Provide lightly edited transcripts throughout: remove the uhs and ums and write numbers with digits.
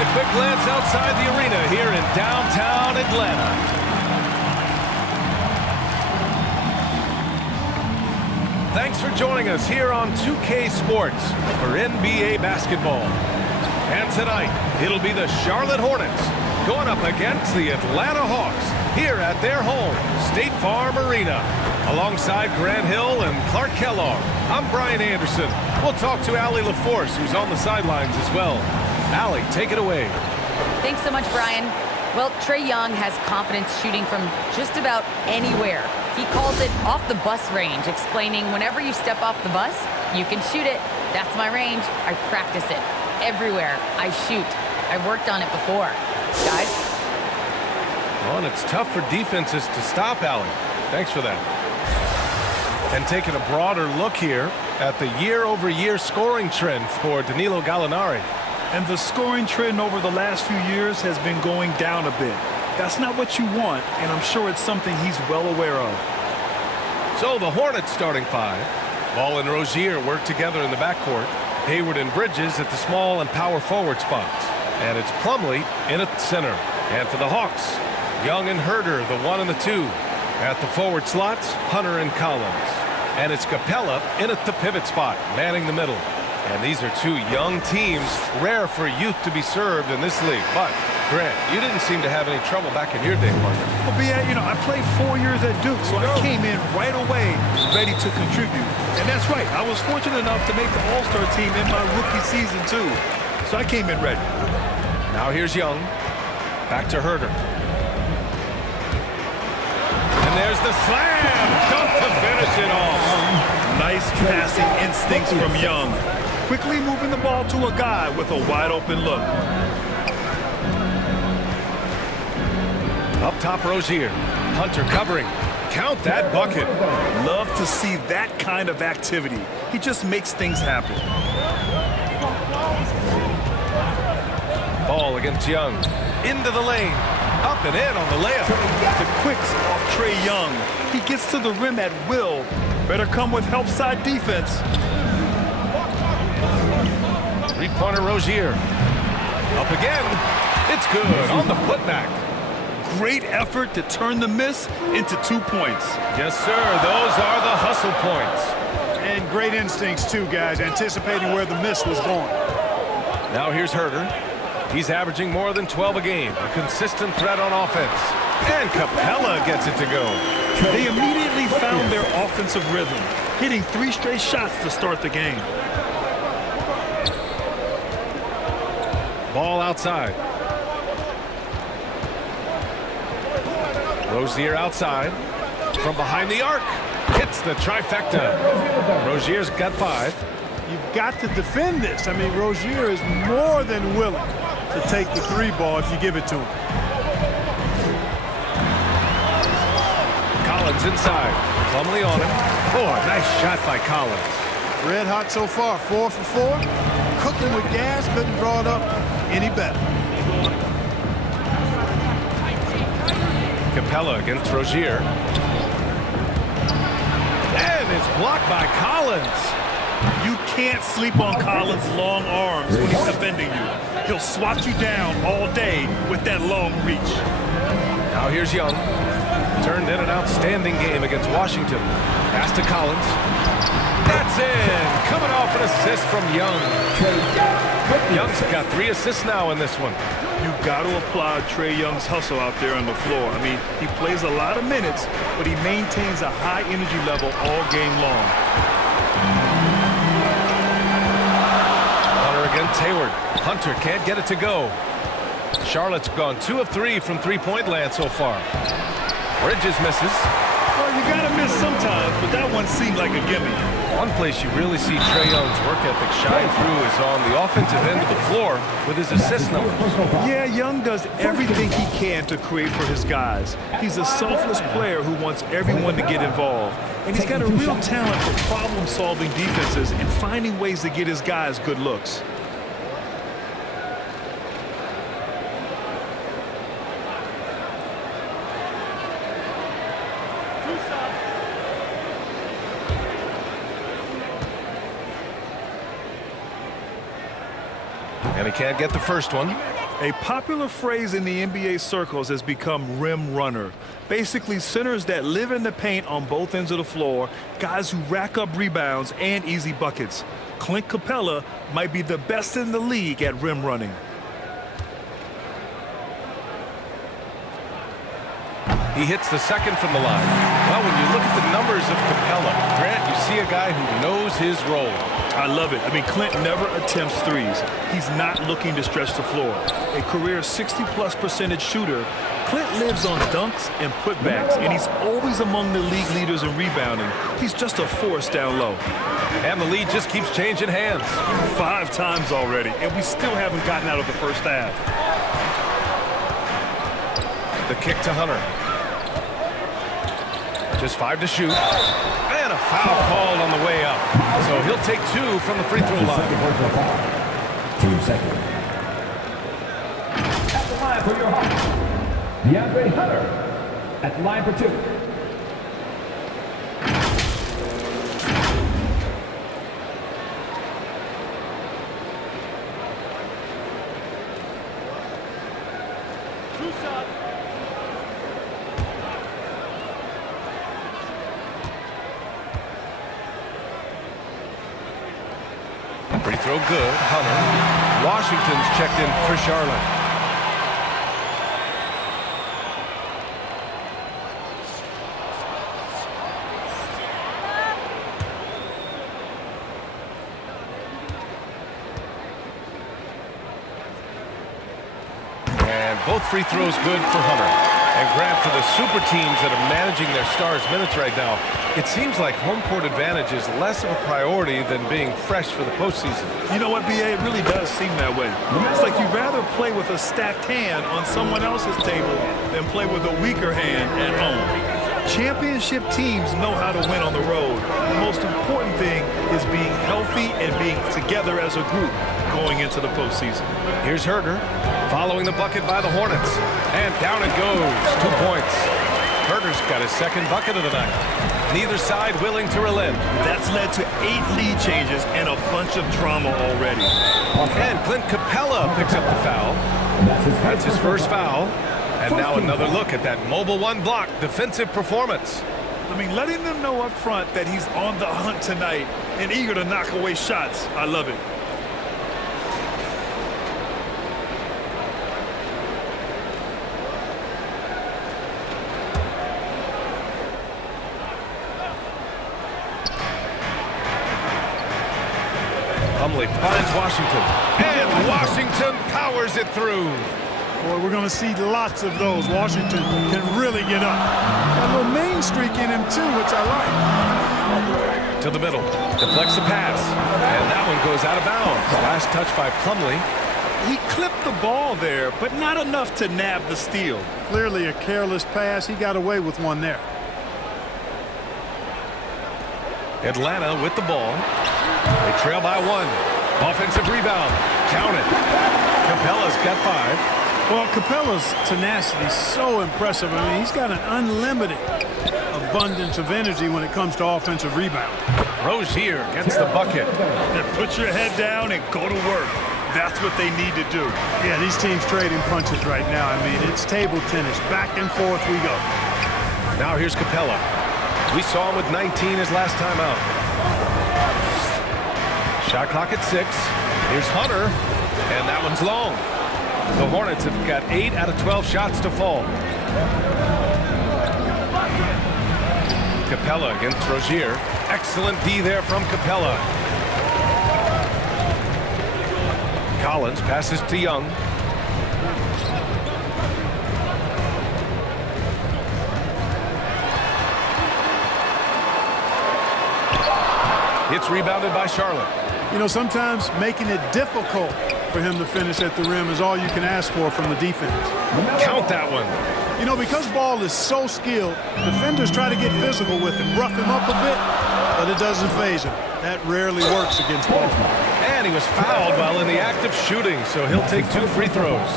a quick glance outside the arena here in downtown Atlanta. Thanks for joining us here on 2K Sports for NBA basketball. And tonight, it'll be the Charlotte Hornets going up against the Atlanta Hawks here at their home, State Farm Arena. Alongside Grant Hill and Clark Kellogg, I'm Brian Anderson. We'll talk to Allie LaForce, who's on the sidelines as well. Allie, take it away. Thanks so much, Brian. Well, Trae Young has confidence shooting from just about anywhere. He calls it off the bus range, explaining whenever you step off the bus, you can shoot it. That's my range. I practice it. Everywhere I shoot. I've worked on it before. Guys? Well, and it's tough for defenses to stop Allie. Thanks for that. And taking a broader look here at the year-over-year scoring trend for Danilo Gallinari. And the scoring trend over the last few years has been going down a bit. That's not what you want, and I'm sure it's something he's well aware of. So the Hornets starting five. Ball and Rozier work together in the backcourt. Hayward and Bridges at the small and power forward spots. And it's Plumlee in at center. And for the Hawks, Young and Herder, the 1 and the 2. At the forward slots, Hunter and Collins. And it's Capella in at the pivot spot, manning the middle. And these are two young teams, rare for youth to be served in this league. But, Grant, you didn't seem to have any trouble back in your day, partner. Well, but yeah, I played 4 years at Duke, so I came in right away ready to contribute. And that's right, I was fortunate enough to make the All-Star team in my rookie season, too. So I came in ready. Now here's Young. Back to Herder. And there's the slam! Dunk to finish it off. Nice passing instincts from Young. Quickly moving the ball to a guy with a wide-open look. Up top, Rozier. Hunter covering. Count that bucket. Love to see that kind of activity. He just makes things happen. Ball against Young. Into the lane. Up and in on the layup. The quicks off Trae Young. He gets to the rim at will. Better come with help side defense. Three-pointer Rozier. Up again. It's good on the putback. Great effort to turn the miss into 2 points. Yes, sir. Those are the hustle points. And great instincts, too, guys, anticipating where the miss was going. Now here's Herder. He's averaging more than 12 a game. A consistent threat on offense. And Capella gets it to go. They immediately found their offensive rhythm, hitting 3 straight shots to start the game. Ball outside. Rozier outside. From behind the arc. Hits the trifecta. Rozier's got 5. You've got to defend this. I mean, Rozier is more than willing to take the 3 ball if you give it to him. Collins inside. Plumlee on him. Oh, a nice shot by Collins. Red hot so far, 4 for 4. Cooking with gas, couldn't draw it up any better. Capella against Rozier. And it's blocked by Collins. You can't sleep on Collins' long arms when he's defending you. He'll swat you down all day with that long reach. Now here's Young. Turned in an outstanding game against Washington. Pass to Collins. That's in. Coming off an assist from Young. Young's got 3 assists now in this one. You've got to applaud Trae Young's hustle out there on the floor. I mean, he plays a lot of minutes, but he maintains a high energy level all game long. Hunter against Hayward. Hunter can't get it to go. Charlotte's gone 2 of 3 from three-point land so far. Bridges misses. Well, you gotta miss sometimes, but that one seemed like a gimme. One place you really see Trae Young's work ethic shine through is on the offensive end of the floor with his assist numbers. Yeah, Young does everything he can to create for his guys. He's a selfless player who wants everyone to get involved. And he's got a real talent for problem-solving defenses and finding ways to get his guys good looks. And he can't get the first one. A popular phrase in the NBA circles has become rim runner. Basically, centers that live in the paint on both ends of the floor, guys who rack up rebounds and easy buckets. Clint Capella might be the best in the league at rim running. He hits the second from the line. Well, when you look at the numbers of Capella, Grant, you see a guy who knows his role. I love it. I mean, Clint never attempts threes. He's not looking to stretch the floor. A career 60+% shooter, Clint lives on dunks and putbacks, and he's always among the league leaders in rebounding. He's just a force down low. And the lead just keeps changing hands. 5 times already, and we still haven't gotten out of the first half. The kick to Hunter. Just 5 to shoot. And a foul called on the way up. So he'll take 2 from the free throw line. Team second. At the line for your Hawks, DeAndre Hunter. At the line for 2. Free throw good, Hunter. Washington's checked in for Charlotte. And both free throws good for Hunter. And Grant, for the super teams that are managing their stars' minutes right now, it seems like home court advantage is less of a priority than being fresh for the postseason. You know what, B.A.? It really does seem that way. It's like you'd rather play with a stacked hand on someone else's table than play with a weaker hand at home. Championship teams know how to win on the road. The most important thing is being healthy and being together as a group going into the postseason. Here's Herter, following the bucket by the Hornets. And down it goes. 2 points. Herter's got his second bucket of the night. Neither side willing to relent. That's led to 8 lead changes and a bunch of drama already. And Clint Capella picks up the foul. That's his first foul. And now another look at that mobile 1 block defensive performance. I mean, letting them know up front that he's on the hunt tonight and eager to knock away shots. I love it. Plumlee finds Washington. And Washington powers it through. Boy, we're going to see lots of those. Washington can really get up. Got a little main streak in him, too, which I like. To the middle. Deflects the pass. And that one goes out of bounds. Last touch by Plumlee. He clipped the ball there, but not enough to nab the steal. Clearly a careless pass. He got away with one there. Atlanta with the ball. They trail by 1. Offensive rebound. Count it. Capella's got 5. Well, Capella's tenacity is so impressive. I mean, he's got an unlimited abundance of energy when it comes to offensive rebound. Rozier gets the bucket. Then put your head down and go to work. That's what they need to do. Yeah, these teams trading punches right now. I mean, it's table tennis. Back and forth we go. Now here's Capella. We saw him with 19 his last time out. Shot clock at 6. Here's Hunter, and that one's long. The Hornets have got 8 out of 12 shots to fall. Capella against Rozier. Excellent D there from Capella. Collins passes to Young. It's rebounded by Charlotte. You know, sometimes making it difficult for him to finish at the rim is all you can ask for from the defense. Count that one. You know, because Ball is so skilled, defenders try to get physical with him, rough him up a bit, but it doesn't faze him. That rarely works against Ball. And he was fouled while in the act of shooting, so he'll take 2 free throws.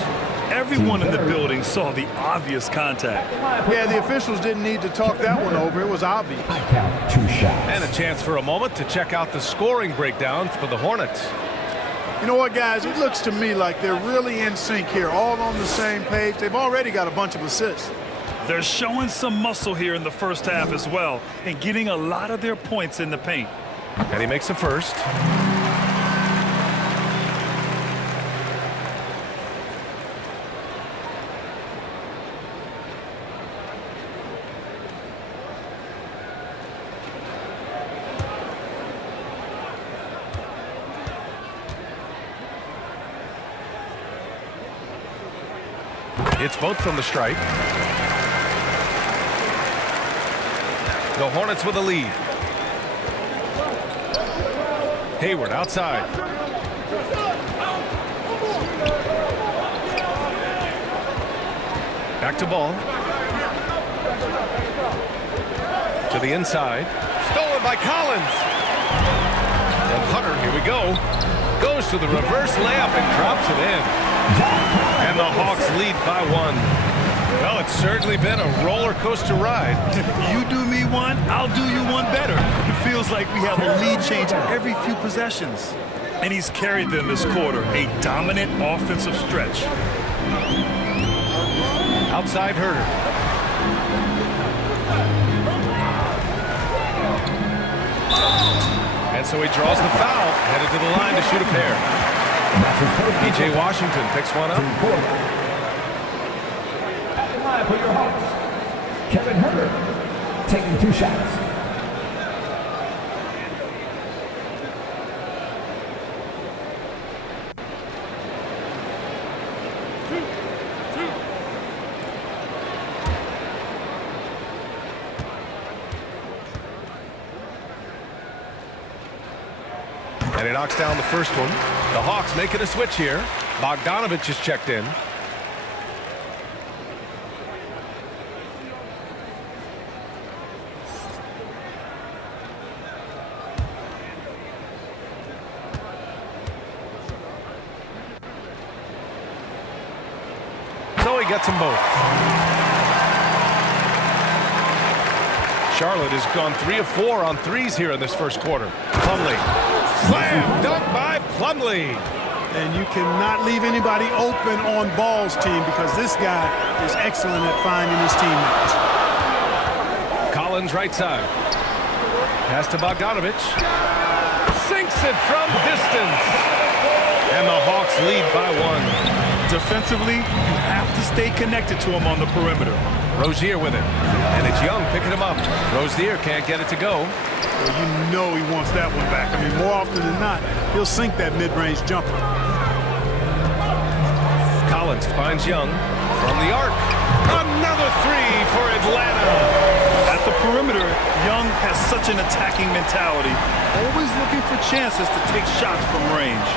Everyone in the building saw the obvious contact. Yeah, the officials didn't need to talk that one over. It was obvious. I count 2 shots. And a chance for a moment to check out the scoring breakdown for the Hornets. You know what, guys? It looks to me like they're really in sync here, all on the same page. They've already got a bunch of assists. They're showing some muscle here in the first half as well and getting a lot of their points in the paint. And he makes the first. It's both from the stripe. The Hornets with a lead. Hayward outside. Back to ball. To the inside. Stolen by Collins. And Hunter, here we go. Goes to the reverse layup and drops it in. And the Hawks lead by 1. Well, it's certainly been a roller coaster ride. You do me one, I'll do you one better. It feels like we have a lead change every few possessions. And he's carried them this quarter, a dominant offensive stretch. Outside Herder. And so he draws the foul, headed to the line to shoot a pair. P.J. Washington picks one up. At the line for your Hawks, Kevin Herder taking 2 shots. And he knocks down the first one. The Hawks making a switch here. Bogdanovich is checked in. So he gets them both. Charlotte has gone 3 of 4 on threes here in this first quarter. Plumlee. Slam dunk by Plumlee. And you cannot leave anybody open on Ball's team because this guy is excellent at finding his teammates. Collins right side. Pass to Bogdanovich. Sinks it from distance. And the Hawks lead by 1. Defensively, you have to stay connected to him on the perimeter. Rozier with it. And it's Young picking him up. Rozier can't get it to go. Well, you know he wants that one back. I mean, more often than not, he'll sink that mid-range jumper. Collins finds Young from the arc. Another 3 for Atlanta. At the perimeter, Young has such an attacking mentality, always looking for chances to take shots from range.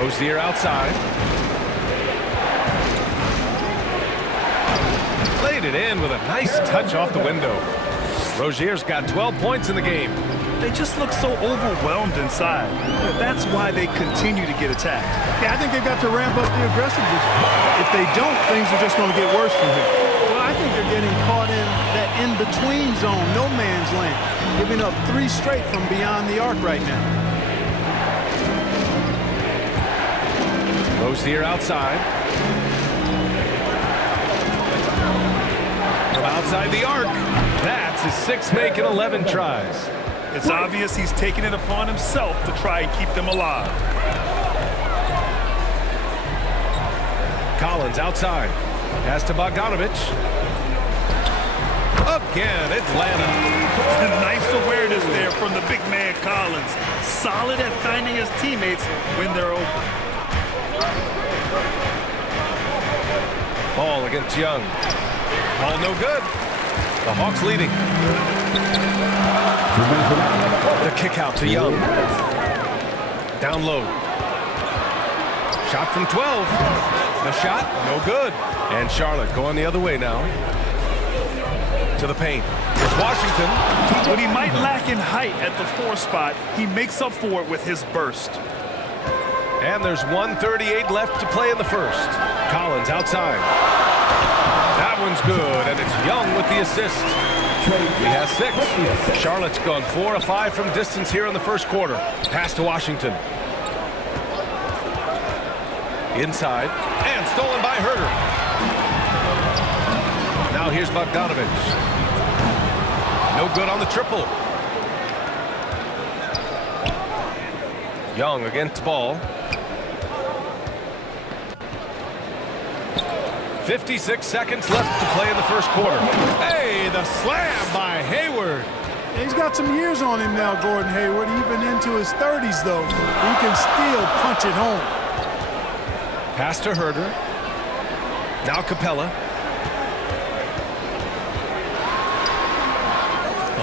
Rozier outside. Laid it in with a nice touch off the window. Rozier's got 12 points in the game. They just look so overwhelmed inside. That's why they continue to get attacked. Yeah, I think they've got to ramp up the aggressiveness. If they don't, things are just going to get worse from here. Well, I think they're getting caught in that in-between zone, no man's land, giving up 3 straight from beyond the arc right now. Rozier outside. From outside the arc. That's his 6th make in 11 tries. It's obvious he's taking it upon himself to try and keep them alive. Collins outside. Pass to Bogdanovich. Again, Atlanta. Nice awareness there from the big man Collins. Solid at finding his teammates when they're open. Ball against Young. Ball no good. The Hawks leading. The kick out to Young. Down low. Shot from 12. The shot, no good. And Charlotte going the other way now. To the paint. Here's Washington. What he might lack in height at the 4 spot, he makes up for it with his burst. And there's 1:38 left to play in the first. Collins outside. That one's good, and it's Young with the assist. He has 6. Charlotte's gone 4 of 5 from distance here in the first quarter. Pass to Washington. Inside, and stolen by Herder. Now here's Bogdanovich. No good on the triple. Young against ball. 56 seconds left to play in the first quarter. Hey, the slam by Hayward. He's got some years on him now, Gordon Hayward, even into his 30s, though. He can still punch it home. Pass to Herder. Now Capella.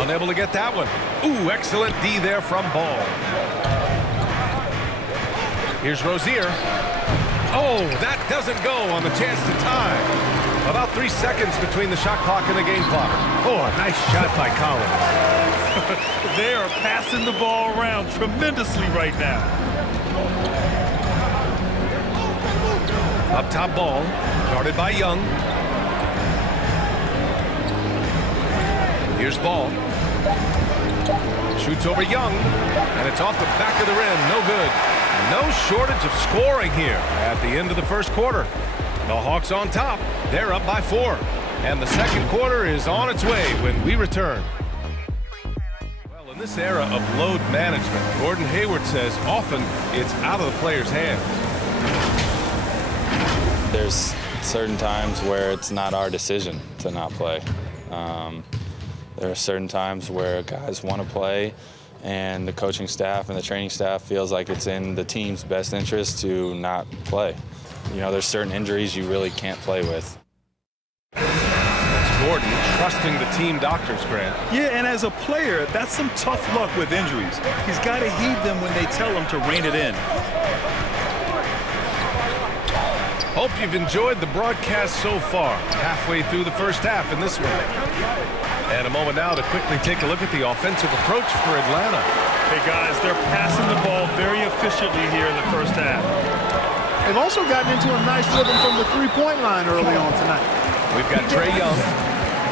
Unable to get that one. Ooh, excellent D there from Ball. Here's Rozier. Oh, that doesn't go on the chance to tie. About 3 seconds between the shot clock and the game clock. Oh, a nice shot by Collins. They are passing the ball around tremendously right now. Up top Ball, guarded by Young. Here's Ball. Shoots over Young, and it's off the back of the rim. No good. No shortage of scoring here at the end of the first quarter. The Hawks on top. They're up by 4. And the second quarter is on its way when we return. Well, in this era of load management, Gordon Hayward says often it's out of the player's hands. There's certain times where it's not our decision to not play. There are certain times where guys want to play, and the coaching staff and the training staff feels like it's in the team's best interest to not play. You know, there's certain injuries you really can't play with. That's Gordon trusting the team doctors, Grant. Yeah, and as a player, that's some tough luck with injuries. He's got to heed them when they tell him to rein it in. Hope you've enjoyed the broadcast so far. Halfway through the first half in this one. And a moment now to quickly take a look at the offensive approach for Atlanta. Hey, guys, they're passing the ball very efficiently here in the first half. They've also gotten into a nice rhythm from the three-point line early on tonight. We've got Trae Young,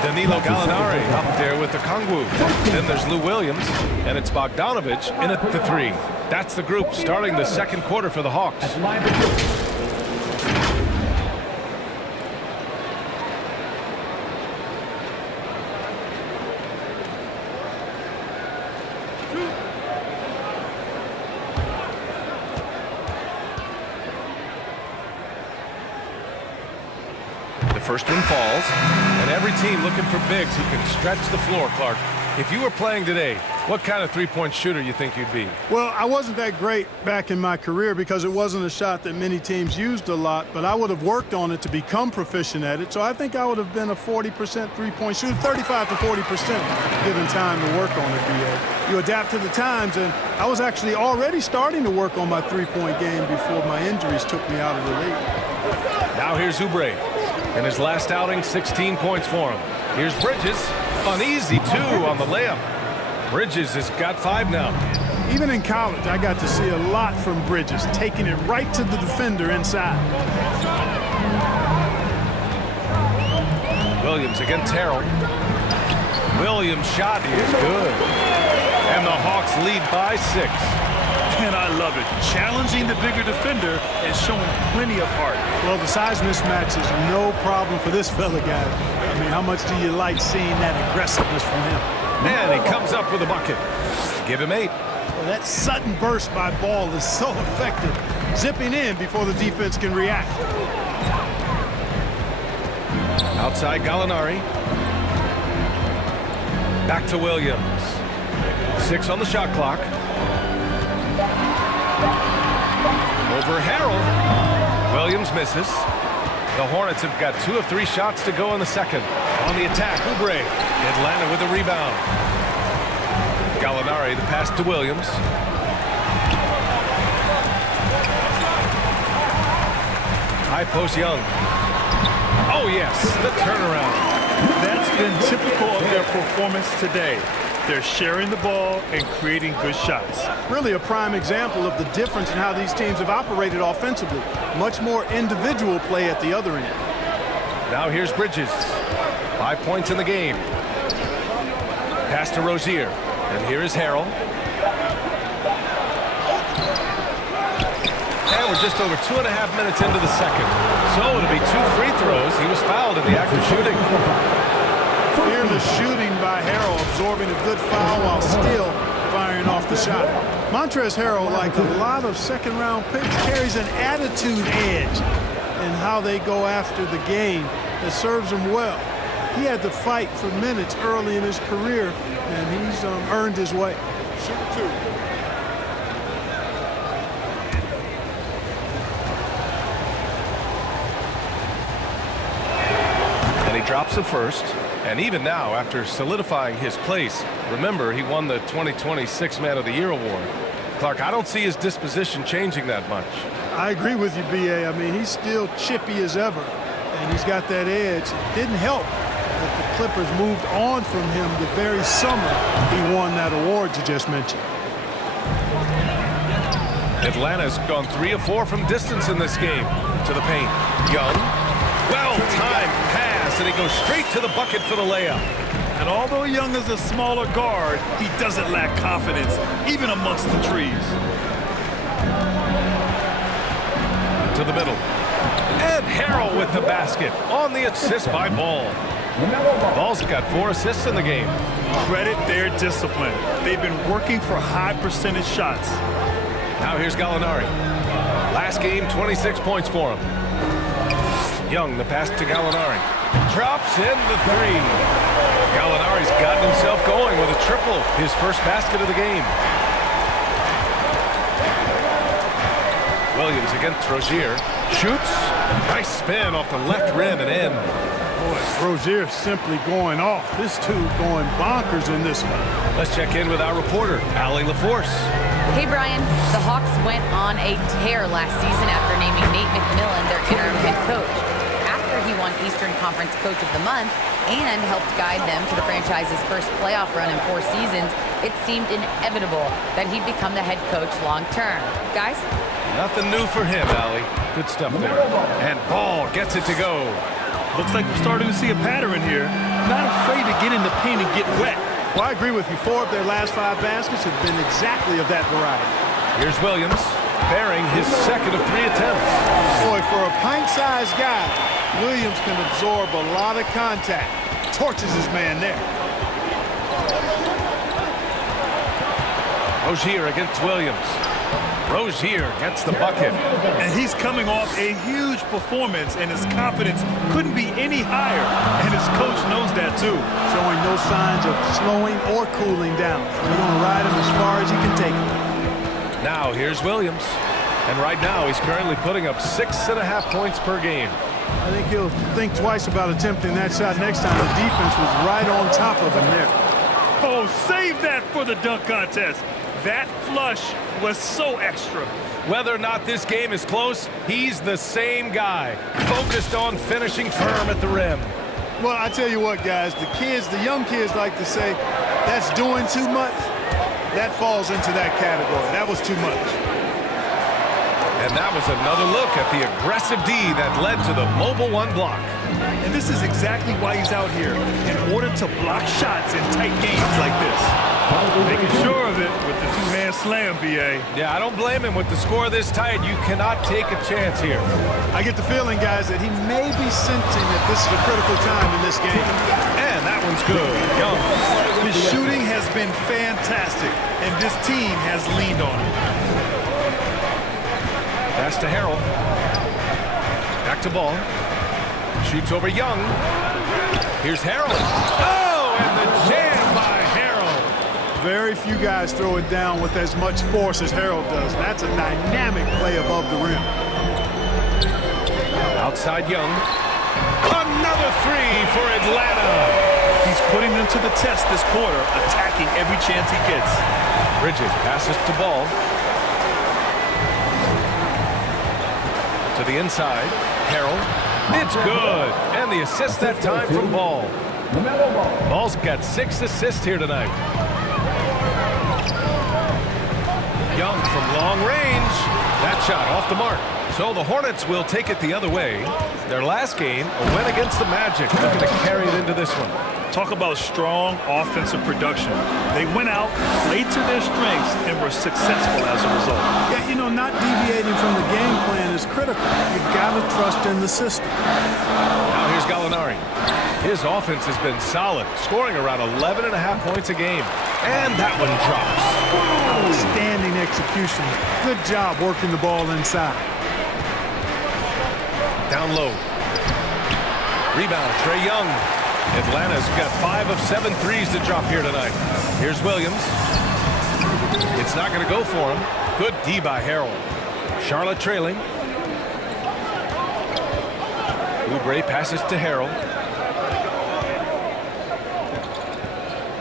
Danilo Gallinari up there with the Kongwu. Then there's Lou Williams, and it's Bogdanovich in at the 3. That's the group starting the second quarter for the Hawks. First one falls, and every team looking for bigs who can stretch the floor, Clark. If you were playing today, what kind of three-point shooter you think you'd be? Well, I wasn't that great back in my career because it wasn't a shot that many teams used a lot, but I would have worked on it to become proficient at it. So I think I would have been a 40% three-point shooter, 35 to 40% given time to work on it, B.A. You adapt to the times, and I was actually already starting to work on my three-point game before my injuries took me out of the league. Now here's Oubre. In his last outing, 16 points for him. Here's Bridges. An easy 2 on the layup. Bridges has got 5 now. Even in college, I got to see a lot from Bridges, taking it right to the defender inside. Williams against Harrell. Williams' shot is good. And the Hawks lead by 6. And I love it. Challenging the bigger defender and showing plenty of heart. Well, the size mismatch is no problem for this fella, guy. I mean, how much do you like seeing that aggressiveness from him? And he comes up with a bucket. Give him 8. Well, that sudden burst by Ball is so effective. Zipping in before the defense can react. Outside Gallinari. Back to Williams. 6 on the shot clock. Over Harrell. Williams misses. The Hornets have got 2 of 3 shots to go in the second. On the attack, Oubre. Atlanta with a rebound. Gallinari, the pass to Williams. High post Young. Oh, yes, the turnaround. That's been typical of their performance today. They're sharing the ball and creating good shots. Really a prime example of the difference in how these teams have operated offensively. Much more individual play at the other end. Now here's Bridges. 5 points in the game. Pass to Rozier. And here is Harrell. And we're just over 2.5 minutes into the second. So it'll be 2 free throws. He was fouled in the act of shooting. Fearless shooting by Harrell, absorbing a good foul while still firing off the shot. Montrezl Harrell, like a lot of second-round picks, carries an attitude edge in how they go after the game that serves him well. He had to fight for minutes early in his career, and he's earned his way. Shoot 2. And he drops it first. And even now, after solidifying his place, remember, he won the 2020 Sixth Man of the Year award. Clark, I don't see his disposition changing that much. I agree with you, B.A. I mean, he's still chippy as ever, and he's got that edge. It didn't help that the Clippers moved on from him the very summer he won that award you just mentioned. Atlanta's gone 3 of 4 from distance in this game. To the paint. Young. Well-timed pass, and he goes straight to the bucket for the layup. And although Young is a smaller guard, he doesn't lack confidence, even amongst the trees. To the middle. And Harrell with the basket on the assist by Ball. Ball's got 4 assists in the game. Credit their discipline. They've been working for high percentage shots. Now here's Gallinari. Last game, 26 points for him. Young, the pass to Gallinari. Drops in the 3. Gallinari's gotten himself going with a triple, his first basket of the game. Williams against Rozier. Shoots. Nice spin off the left rim and in. Boy, Rozier simply going off. This dude going bonkers in this one. Let's check in with our reporter, Allie LaForce. Hey, Brian. The Hawks went on a tear last season after naming Nate McMillan their interim head coach. After he won Eastern Conference Coach of the Month and helped guide them to the franchise's first playoff run in 4 seasons, it seemed inevitable that he'd become the head coach long term. Guys? Nothing new for him, Allie. Good stuff there. And Ball gets it to go. Looks like we're starting to see a pattern here. Not afraid to get in the paint and get wet. Well, I agree with you. 4 of their last 5 baskets have been exactly of that variety. Here's Williams, bearing his second of 3 attempts. Boy, for a pint-sized guy, Williams can absorb a lot of contact. Torches his man there. Rozier against Williams. Rozier gets the bucket. And he's coming off a huge performance, and his confidence couldn't be any higher. And his coach knows that, too. Showing no signs of slowing or cooling down. They're going to ride him as far as he can take him. Now here's Williams. And right now he's currently putting up 6.5 points per game. I think he'll think twice about attempting that shot next time. The defense was right on top of him there. Oh, save that for the dunk contest. That flush was so extra. Whether or not this game is close, he's the same guy, focused on finishing firm at the rim. Well, I tell you what, guys, the young kids like to say, that's doing too much. That falls into that category. That was too much. And that was another look at the aggressive D that led to the mobile 1 block. And this is exactly why he's out here, in order to block shots in tight games like this. Making sure of it with the 2-man slam, B.A. Yeah, I don't blame him. With the score this tight, you cannot take a chance here. I get the feeling, guys, that he may be sensing that this is a critical time in this game. And that one's good. Young. His shooting has been fantastic, and this team has leaned on him. Pass to Harrell. Back to Ball. Shoots over Young. Here's Harrell. Oh, and the jam by Harrell. Very few guys throw it down with as much force as Harrell does. That's a dynamic play above the rim. Outside Young. Another 3 for Atlanta. He's putting them to the test this quarter, attacking every chance he gets. Bridges passes to Ball. To the inside. Harrell. It's good. And the assist that time from Ball. Ball's got 6 assists here tonight. Young from long range. That shot off the mark. So the Hornets will take it the other way. Their last game, a win against the Magic. They're going to carry it into this one. Talk about strong offensive production. They went out, played to their strengths, and were successful as a result. Yeah, you know, not deviating from the game plan is critical. You've got to trust in the system. Now here's Gallinari. His offense has been solid, scoring around 11.5 points a game. And that one drops. Outstanding execution. Good job working the ball inside. Down low. Rebound, Trae Young. Atlanta's got 5 of 7 threes to drop here tonight. Here's Williams. It's not going to go for him. Good D by Harrell. Charlotte trailing. Oubre passes to Harrell.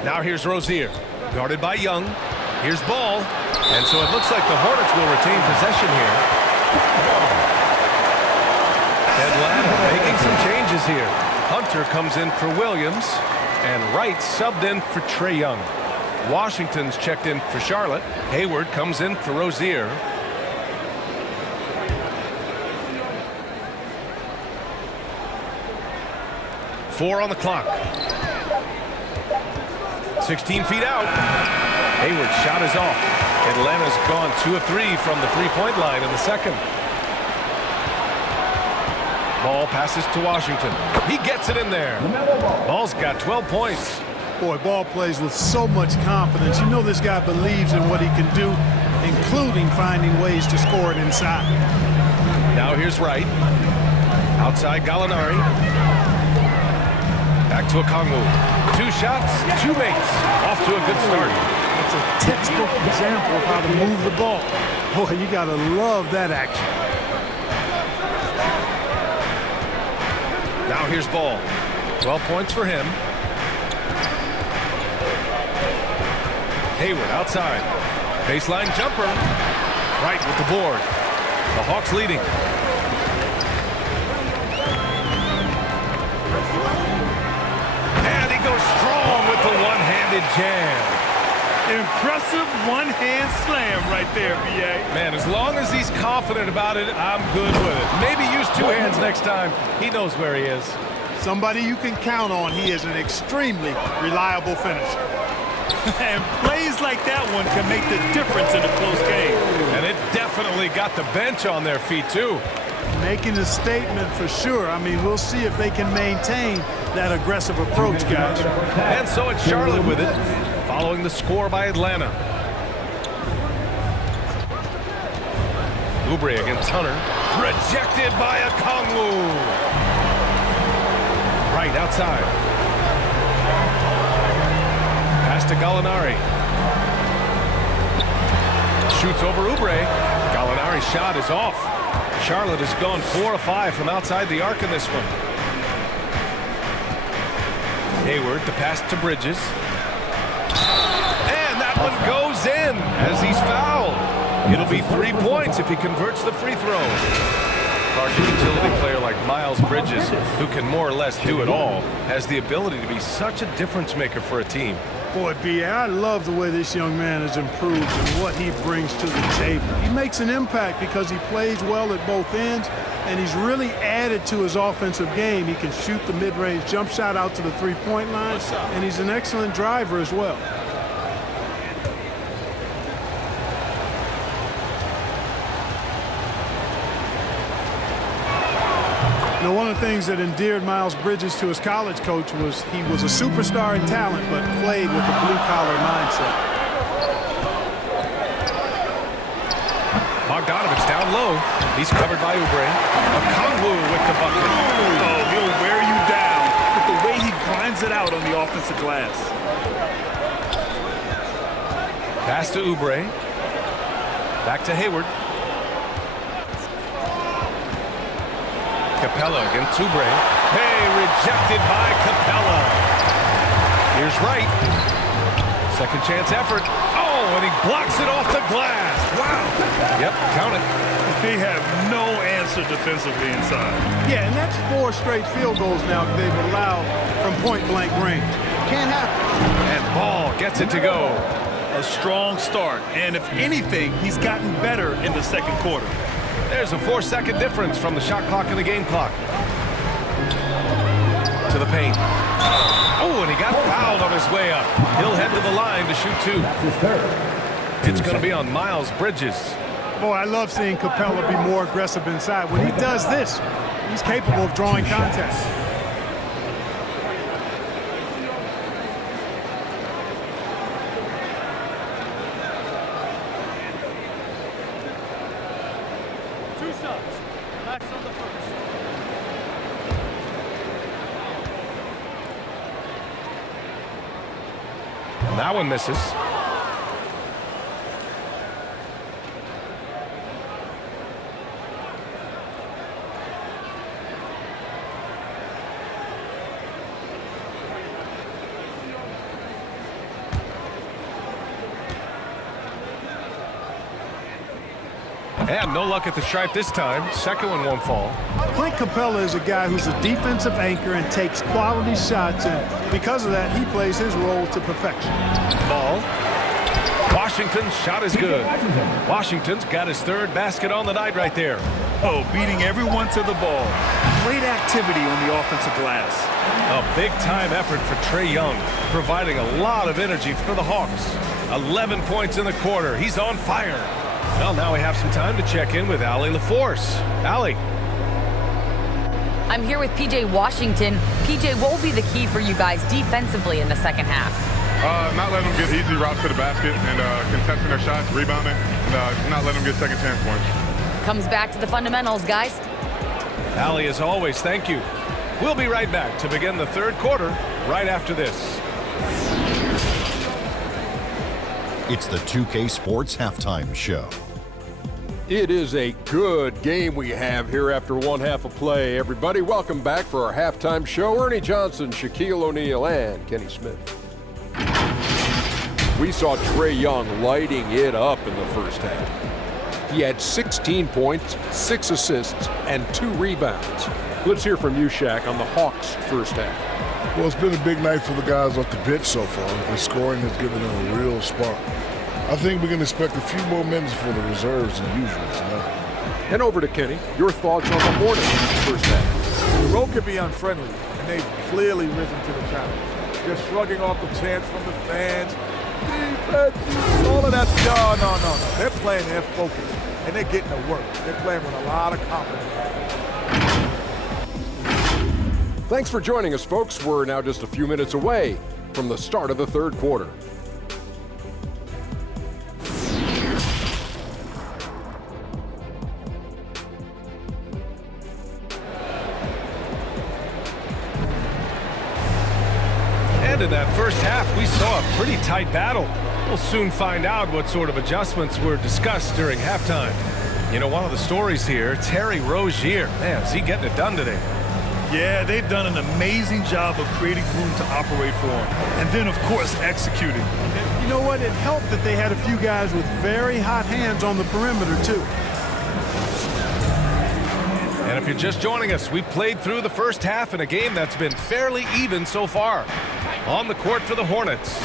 Now here's Rozier. Guarded by Young. Here's Ball. And so it looks like the Hornets will retain possession here. Atlanta making some changes here. Hunter comes in for Williams, and Wright subbed in for Trae Young. Washington's checked in for Charlotte. Hayward comes in for Rozier. Four on the clock. 16 feet out. Hayward's shot is off. Atlanta's gone 2 of 3 from the three-point line in the second. Ball passes to Washington. He gets it in there. Ball's got 12 points. Boy, Ball plays with so much confidence. You know this guy believes in what he can do, including finding ways to score it inside. Now here's Wright. Outside Gallinari. Back to Okongwu. 2 shots, 2 makes. Off to a good start. It's a textbook example of how to move the ball. Boy, you got to love that action. Now here's Ball. 12 points for him. Hayward outside. Baseline jumper. Right with the board. The Hawks leading. And he goes strong with the one-handed jam. Impressive one-hand slam right there, B.A. Man, as long as he's confident about it, I'm good with it. Maybe use 2 hands next time. He knows where he is. Somebody you can count on. He is an extremely reliable finisher. And plays like that one can make the difference in a close game. And it definitely got the bench on their feet, too. Making a statement for sure. I mean, we'll see if they can maintain that aggressive approach, guys. And so it's Charlotte with it, following the score by Atlanta. Oubre against Hunter. Rejected by Okongwu. Right outside. Pass to Gallinari. Shoots over Oubre. Gallinari's shot is off. Charlotte has gone 4 of 5 from outside the arc in this one. Hayward, the pass to Bridges. And that one goes in as he's fouled. It'll be 3 points if he converts the free throw. Large utility player like Miles Bridges, who can more or less do it all, has the ability to be such a difference maker for a team. Boy, B.A., I love the way this young man has improved and what he brings to the table. He makes an impact because he plays well at both ends, and he's really added to his offensive game. He can shoot the mid-range jump shot out to the three-point line, and he's an excellent driver as well. Now, one of the things that endeared Miles Bridges to his college coach was he was a superstar in talent, but played with a blue-collar mindset. Bogdanovich down low. He's covered by Oubre. Okongwu with the bucket. Oh, he'll wear you down with the way he grinds it out on the offensive glass. Pass to Oubre. Back to Hayward. Capella against Oubre. Hey, rejected by Capella. Here's Wright. Second chance effort. Oh, and he blocks it off the glass. Wow. Yep, count it. They have no answer defensively inside. Yeah, and that's 4 straight field goals now that they've allowed from point-blank range. Can't happen. And Ball gets it to go. a strong start. And if anything, he's gotten better in the second quarter. There's a 4-second difference from the shot clock and the game clock. To the paint. Oh, and he got fouled on his way up. He'll head to the line to shoot 2. That's his third. It's going to be on Miles Bridges. Boy, I love seeing Capella be more aggressive inside. When he does this, he's capable of drawing contact. Two shots. Relax on the first. And that one misses. And no luck at the stripe this time. Second one won't fall. Clint Capella is a guy who's a defensive anchor and takes quality shots, and because of that, he plays his role to perfection. Ball. Washington's shot is good. Washington's got his third basket on the night right there. Oh, beating everyone to the ball. Great activity on the offensive glass. A big-time effort for Trae Young, providing a lot of energy for the Hawks. 11 points in the quarter. He's on fire. Well, now we have some time to check in with Allie LaForce. Allie. I'm here with P.J. Washington. P.J., what will be the key for you guys defensively in the second half? Not letting them get easy routes to the basket and contesting their shots, rebounding, and not letting them get second chance points. Comes back to the fundamentals, guys. Allie, as always, thank you. We'll be right back to begin the third quarter right after this. It's the 2K Sports Halftime Show. It is a good game we have here after one half of play. Everybody, welcome back for our halftime show. Ernie Johnson, Shaquille O'Neal, and Kenny Smith. We saw Trae Young lighting it up in the first half. He had 16 points, 6 assists, and 2 rebounds. Let's hear from you, Shaq, on the Hawks' first half. Well, it's been a big night for the guys off the bench so far. The scoring has given them a real spark. I think we can expect a few more minutes for the reserves than usual tonight. And over to Kenny. Your thoughts on the Hornets first half? The road can be unfriendly, and they've clearly risen to the challenge. They're shrugging off the chants from the fans. Defense, all of that. No. They're playing their focus, and they're getting to work. They're playing with a lot of confidence. Thanks for joining us, folks. We're now just a few minutes away from the start of the third quarter. And in that first half, we saw a pretty tight battle. We'll soon find out what sort of adjustments were discussed during halftime. You know, one of the stories here, Terry Rozier. Man, is he getting it done today? Yeah, they've done an amazing job of creating room to operate for him. And then, of course, executing. And you know what? It helped that they had a few guys with very hot hands on the perimeter, too. And if you're just joining us, we played through the first half in a game that's been fairly even so far. On the court for the Hornets,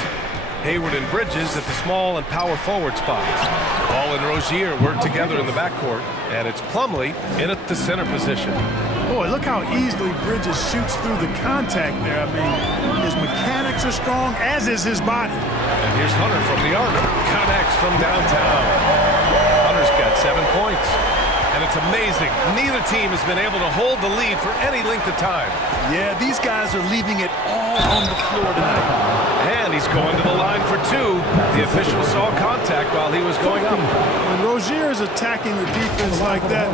Hayward and Bridges at the small and power forward spots. Ball and Rozier work together in the backcourt, and it's Plumlee in at the center position. Boy, look how easily Bridges shoots through the contact there. I mean, his mechanics are strong, as is his body. And here's Hunter from the arc. Connects from downtown. Hunter's got 7 points. And it's amazing. Neither team has been able to hold the lead for any length of time. Yeah, these guys are leaving it all on the floor tonight. And he's going to the line for 2. The official saw contact while he was going up. When Rozier is attacking the defense like that,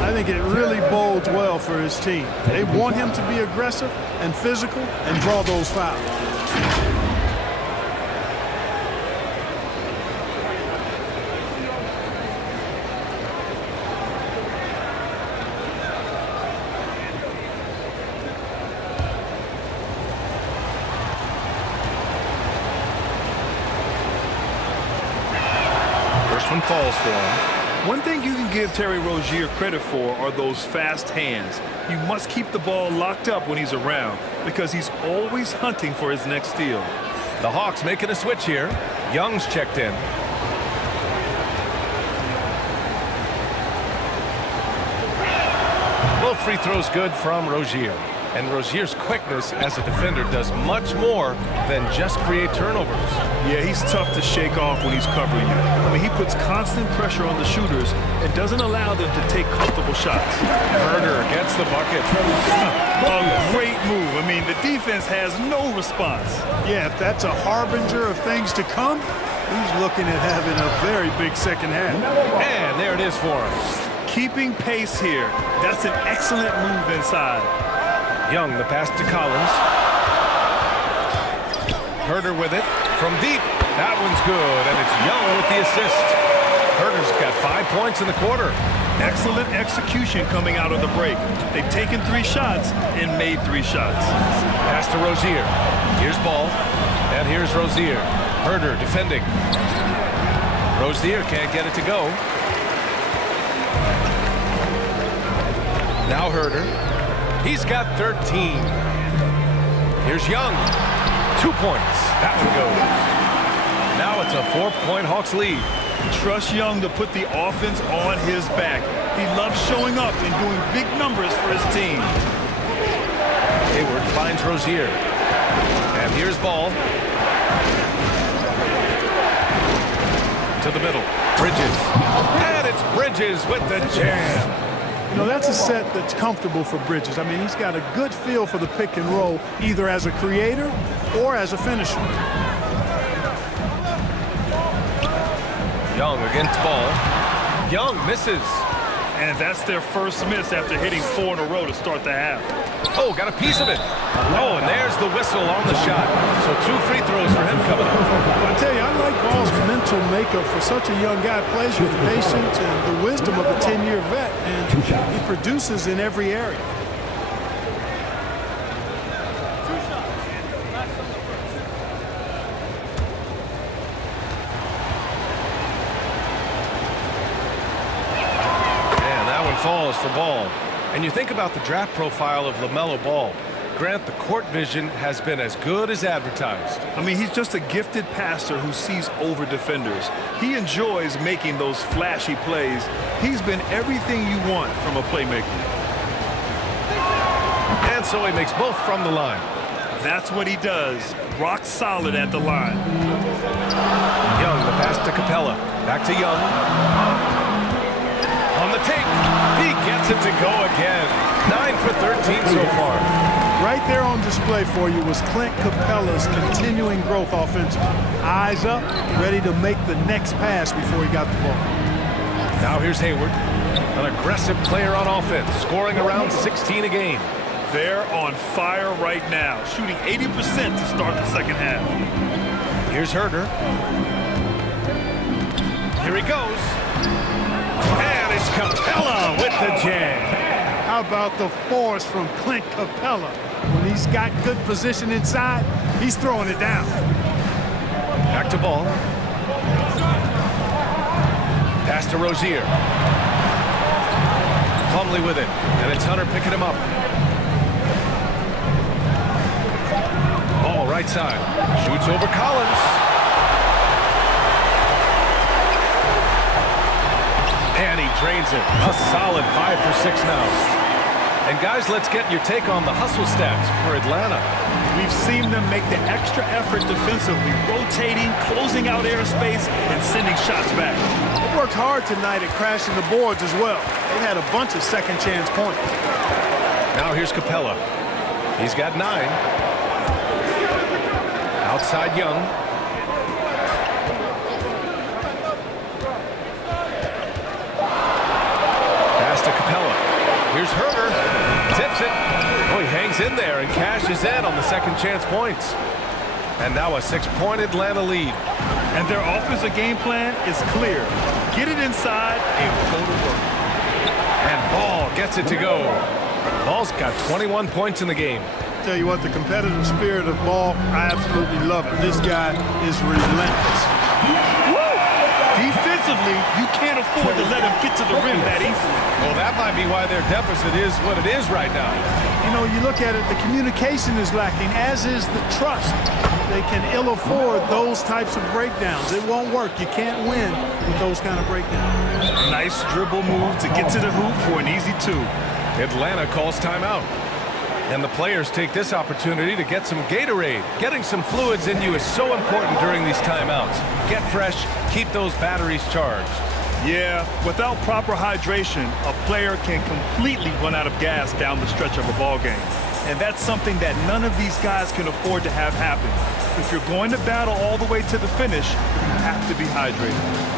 I think it really bodes well for his team. They want him to be aggressive and physical and draw those fouls. Falls for him. One thing you can give Terry Rozier credit for are those fast hands. You must keep the ball locked up when he's around because he's always hunting for his next steal. The Hawks making a switch here. Young's checked in. Both free throws good from Rozier. And Rozier's quickness as a defender does much more than just create turnovers. Yeah, he's tough to shake off when he's covering you. I mean, he puts constant pressure on the shooters and doesn't allow them to take comfortable shots. Herder gets the bucket. A great move. I mean, the defense has no response. Yeah, if that's a harbinger of things to come, he's looking at having a very big second half. And there it is for him. Keeping pace here. That's an excellent move inside. Young, the pass to Collins. Herder with it from deep. That one's good, and it's Young with the assist. Herder's got 5 points in the quarter. Excellent execution coming out of the break. They've taken 3 shots and made 3 shots. Pass to Rozier. Here's ball, and here's Rozier. Herder defending. Rozier can't get it to go. Now Herder. He's got 13. Here's Young. 2 points. That one goes. Now it's a 4-point Hawks lead. Trust Young to put the offense on his back. He loves showing up and doing big numbers for his team. Hayward finds Rozier. And here's ball. To the middle. Bridges. And it's Bridges with the jam. You know, that's a set that's comfortable for Bridges. I mean, he's got a good feel for the pick and roll, either as a creator or as a finisher. Young against ball. Young misses. And that's their first miss after hitting 4 in a row to start the half. Oh, got a piece of it. Oh, and there's the whistle on the shot. So 2 free throws for him coming up. I tell you, I like Ball's mental makeup for such a young guy. Plays with patience and the wisdom of a 10-year vet, and he produces in every area. Falls for Ball. And you think about the draft profile of LaMelo Ball. Grant, the court vision has been as good as advertised. I mean, he's just a gifted passer who sees over defenders. He enjoys making those flashy plays. He's been everything you want from a playmaker. And so he makes both from the line. That's what he does. Rock solid at the line. Young, the pass to Capella. Back to Young. On the take, he gets it to go again. 9 for 13 so far. Right there on display for you was Clint Capella's continuing growth offensively. Eyes up, ready to make the next pass before he got the ball. Now here's Hayward, an aggressive player on offense, scoring around 16 a game. They're on fire right now, shooting 80% to start the second half. Here's Herder. Here he goes. And it's Capella with the jam. How about the force from Clint Capella? When he's got good position inside, he's throwing it down. Back to Ball. Pass to Rozier. Plumlee with it, and it's Hunter picking him up. Ball right side. Shoots over Collins. And he drains it. A solid 5 for 6 now. And guys, let's get your take on the hustle stats for Atlanta. We've seen them make the extra effort defensively, rotating, closing out airspace, and sending shots back. They worked hard tonight at crashing the boards as well. They had a bunch of second chance points. Now here's Capella. He's got 9. Outside Young. Pass to Capella. Here's Herder. Tips it. Oh, he hangs in there and cashes in on the second chance points. And now a 6-point Atlanta lead. And their offensive game plan is clear. Get it inside and go to work. And Ball gets it to go. Ball's got 21 points in the game. Tell you what, the competitive spirit of Ball, I absolutely love it. This guy is relentless. Woo! Defensively, you can't afford to let him get to the rim that easy. Well, that might be why their deficit is what it is right now. You know, you look at it, the communication is lacking, as is the trust. they can ill afford those types of breakdowns. It won't work. You can't win with those kind of breakdowns. Nice dribble move to get to the hoop for an easy 2. Atlanta calls timeout. And the players take this opportunity to get some Gatorade. Getting some fluids in you is so important during these timeouts. Get fresh, keep those batteries charged. Yeah, without proper hydration, a player can completely run out of gas down the stretch of a ball game. And that's something that none of these guys can afford to have happen. If you're going to battle all the way to the finish, you have to be hydrated.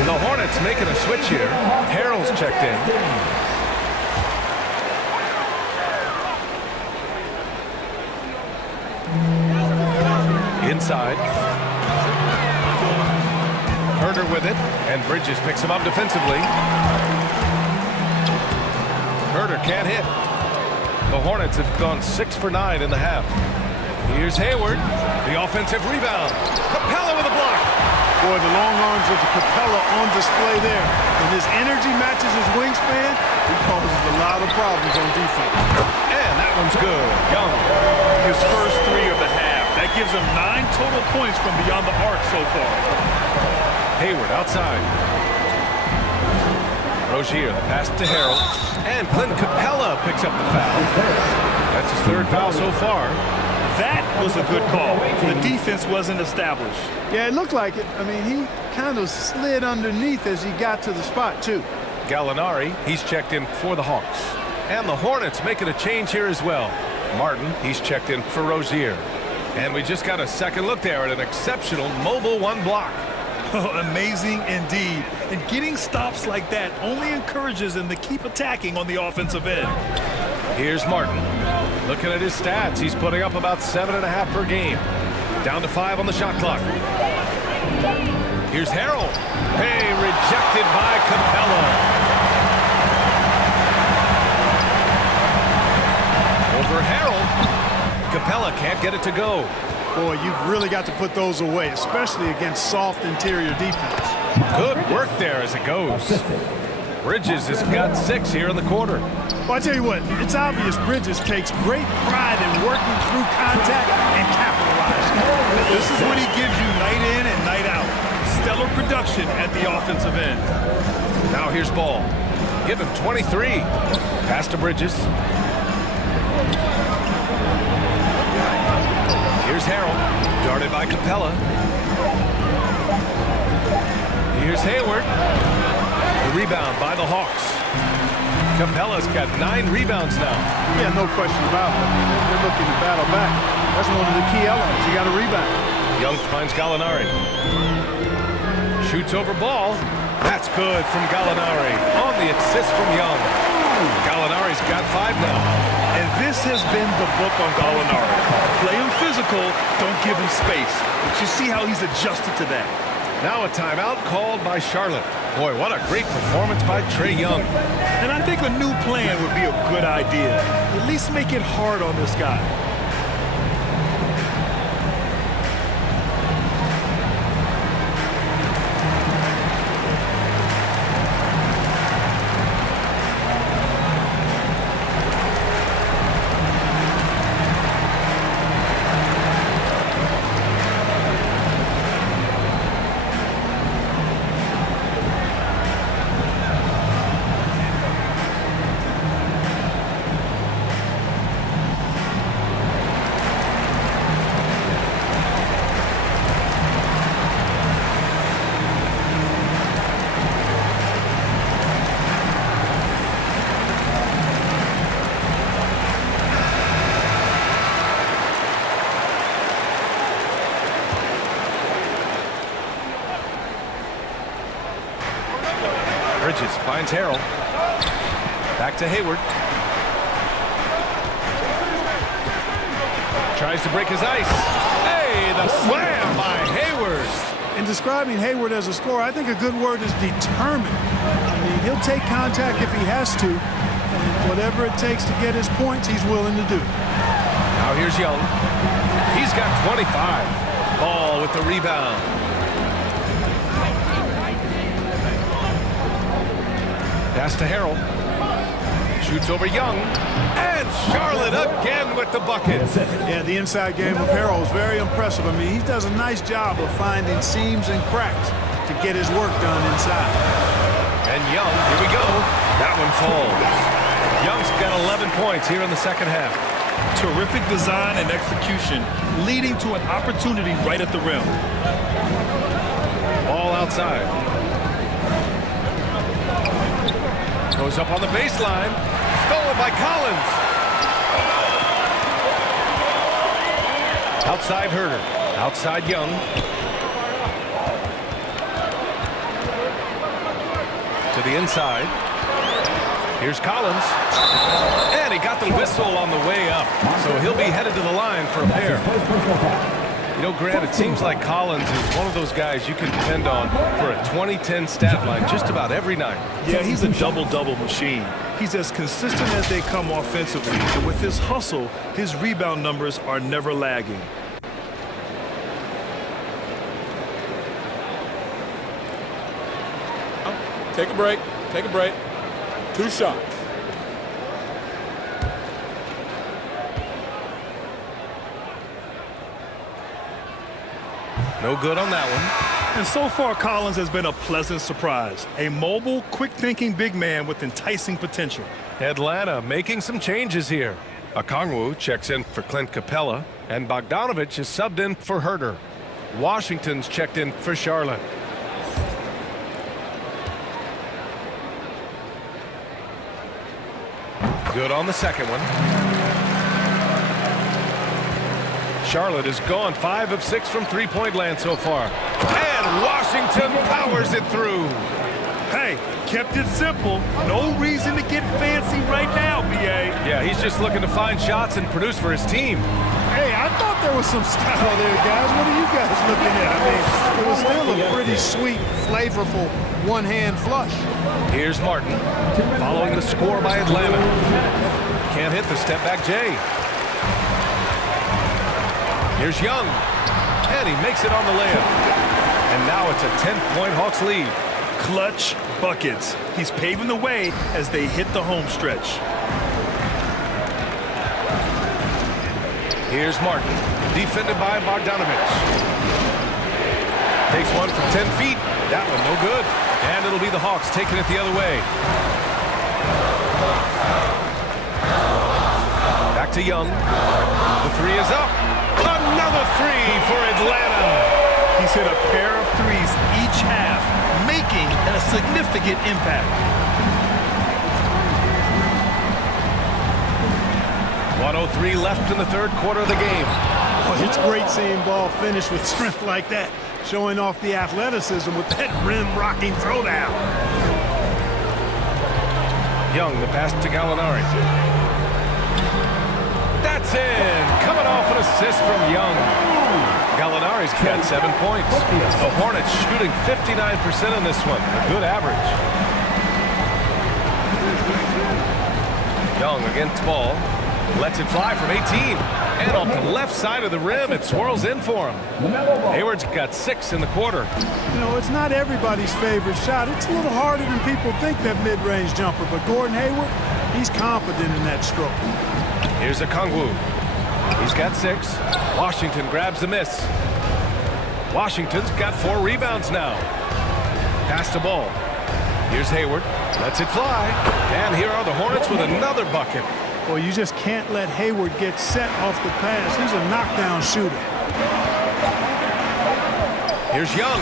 The Hornets making a switch here. Harrell's checked in. Inside. Herder with it, and Bridges picks him up defensively. Herder can't hit. The Hornets have gone 6 for 9 in the half. Here's Hayward, the offensive rebound. Capella with a block. Boy, the long arms of the Capella on display there. When his energy matches his wingspan, he causes a lot of problems on defense. And that one's good. Young. His first 3 of the half. That gives him 9 total points from beyond the arc so far. Hayward outside. Rozier, the pass to Harrell. And Clint Capella picks up the foul. That's his 3rd foul so far. That was a good call. The defense wasn't established. Yeah, it looked like it. I mean, he kind of slid underneath as he got to the spot, too. Gallinari, he's checked in for the Hawks. And the Hornets making a change here as well. Martin, he's checked in for Rozier. And we just got a second look there at an exceptional mobile 1 block. Amazing indeed. And getting stops like that only encourages them to keep attacking on the offensive end. Here's Martin. Looking at his stats, he's putting up about 7.5 per game. Down to 5 on the shot clock. Here's Harrell. Hey, rejected by Capella. Over Harrell. Capella can't get it to go. Boy, you've really got to put those away, especially against soft interior defense. Good work there as it goes. Bridges has got 6 here in the quarter. Well, I tell you what, it's obvious Bridges takes great pride in working through contact and capitalizing. This is what he gives you night in and night out. Stellar production at the offensive end. Now here's Ball. Give him 23. Pass to Bridges. Here's Harrell. Guarded by Capella. Here's Hayward. The rebound by the Hawks. Capella's got 9 rebounds now. Yeah, no question about it. They're looking to battle back. That's one of the key elements. You got to rebound. Young finds Gallinari. Shoots over Ball. That's good from Gallinari. On the assist from Young. Gallinari's got 5 now. And this has been the book on Gallinari. Play him physical, don't give him space. But you see how he's adjusted to that. Now a timeout called by Charlotte. Boy, what a great performance by Trae Young. And I think a new plan would be a good idea. At least make it hard on this guy. Bridges finds Harrell. Back to Hayward. Tries to break his ice. Hey, the slam by Hayward. In describing Hayward as a scorer, I think a good word is determined. I mean, he'll take contact if he has to, and whatever it takes to get his points, he's willing to do. Now here's Young. He's got 25. Ball with the rebound. Pass to Harrell. Shoots over Young. And Charlotte again with the bucket. Yeah, the inside game of Harrell is very impressive. I mean, he does a nice job of finding seams and cracks to get his work done inside. And Young, here we go. That one falls. Young's got 11 points here in the second half. Terrific design and execution, leading to an opportunity right at the rim. Ball outside. Goes up on the baseline. Stolen by Collins. Outside Herder. Outside Young. To the inside. Here's Collins. And he got the whistle on the way up. So he'll be headed to the line for a pair. You know, Grant, it seems like Collins is one of those guys you can depend on for a 2010 stat line just about every night. Yeah, he's a double-double machine. He's as consistent as they come offensively, and with his hustle, his rebound numbers are never lagging. Take a break. Take a break. 2 shots. No good on that one. And so far, Collins has been a pleasant surprise. A mobile, quick-thinking big man with enticing potential. Atlanta making some changes here. Okongwu checks in for Clint Capella, and Bogdanovich is subbed in for Herder. Washington's checked in for Charlotte. Good on the second one. Charlotte has gone 5 of 6 from three-point land so far. And Washington powers it through. Hey, kept it simple. No reason to get fancy right now, B.A. Yeah, he's just looking to find shots and produce for his team. Hey, I thought there was some style there, guys. What are you guys looking at? I mean, it was still a pretty sweet, flavorful one-hand flush. Here's Martin, following the score by Atlanta. Can't hit the step-back J. Here's Young, and he makes it on the layup. And now it's a 10-point Hawks lead. Clutch buckets. He's paving the way as they hit the home stretch. Here's Martin, defended by Bogdanovich. Takes one from 10 feet. That one no good. And it'll be the Hawks taking it the other way. Back to Young. The three is up. Another three for Atlanta. He's hit a pair of threes each half, making a significant impact. 1:03 left in the third quarter of the game. Oh, it's great seeing ball finish with strength like that, showing off the athleticism with that rim-rocking throwdown. Young, the pass to Gallinari. That's in. Coming off an assist from Young. Gallinari's got 7 points. The Hornets shooting 59% in this one. A good average. Young against ball. Lets it fly from 18. And off the left side of the rim, it swirls in for him. Hayward's got 6 in the quarter. You know, it's not everybody's favorite shot. It's a little harder than people think, that mid-range jumper. But Gordon Hayward, he's confident in that stroke. Here's Okongwu. He's got 6. Washington grabs the miss. Washington's got 4 rebounds now. Pass the ball. Here's Hayward. Lets it fly. And here are the Hornets with another bucket. Well, you just can't let Hayward get set off the pass. He's a knockdown shooter. Here's Young.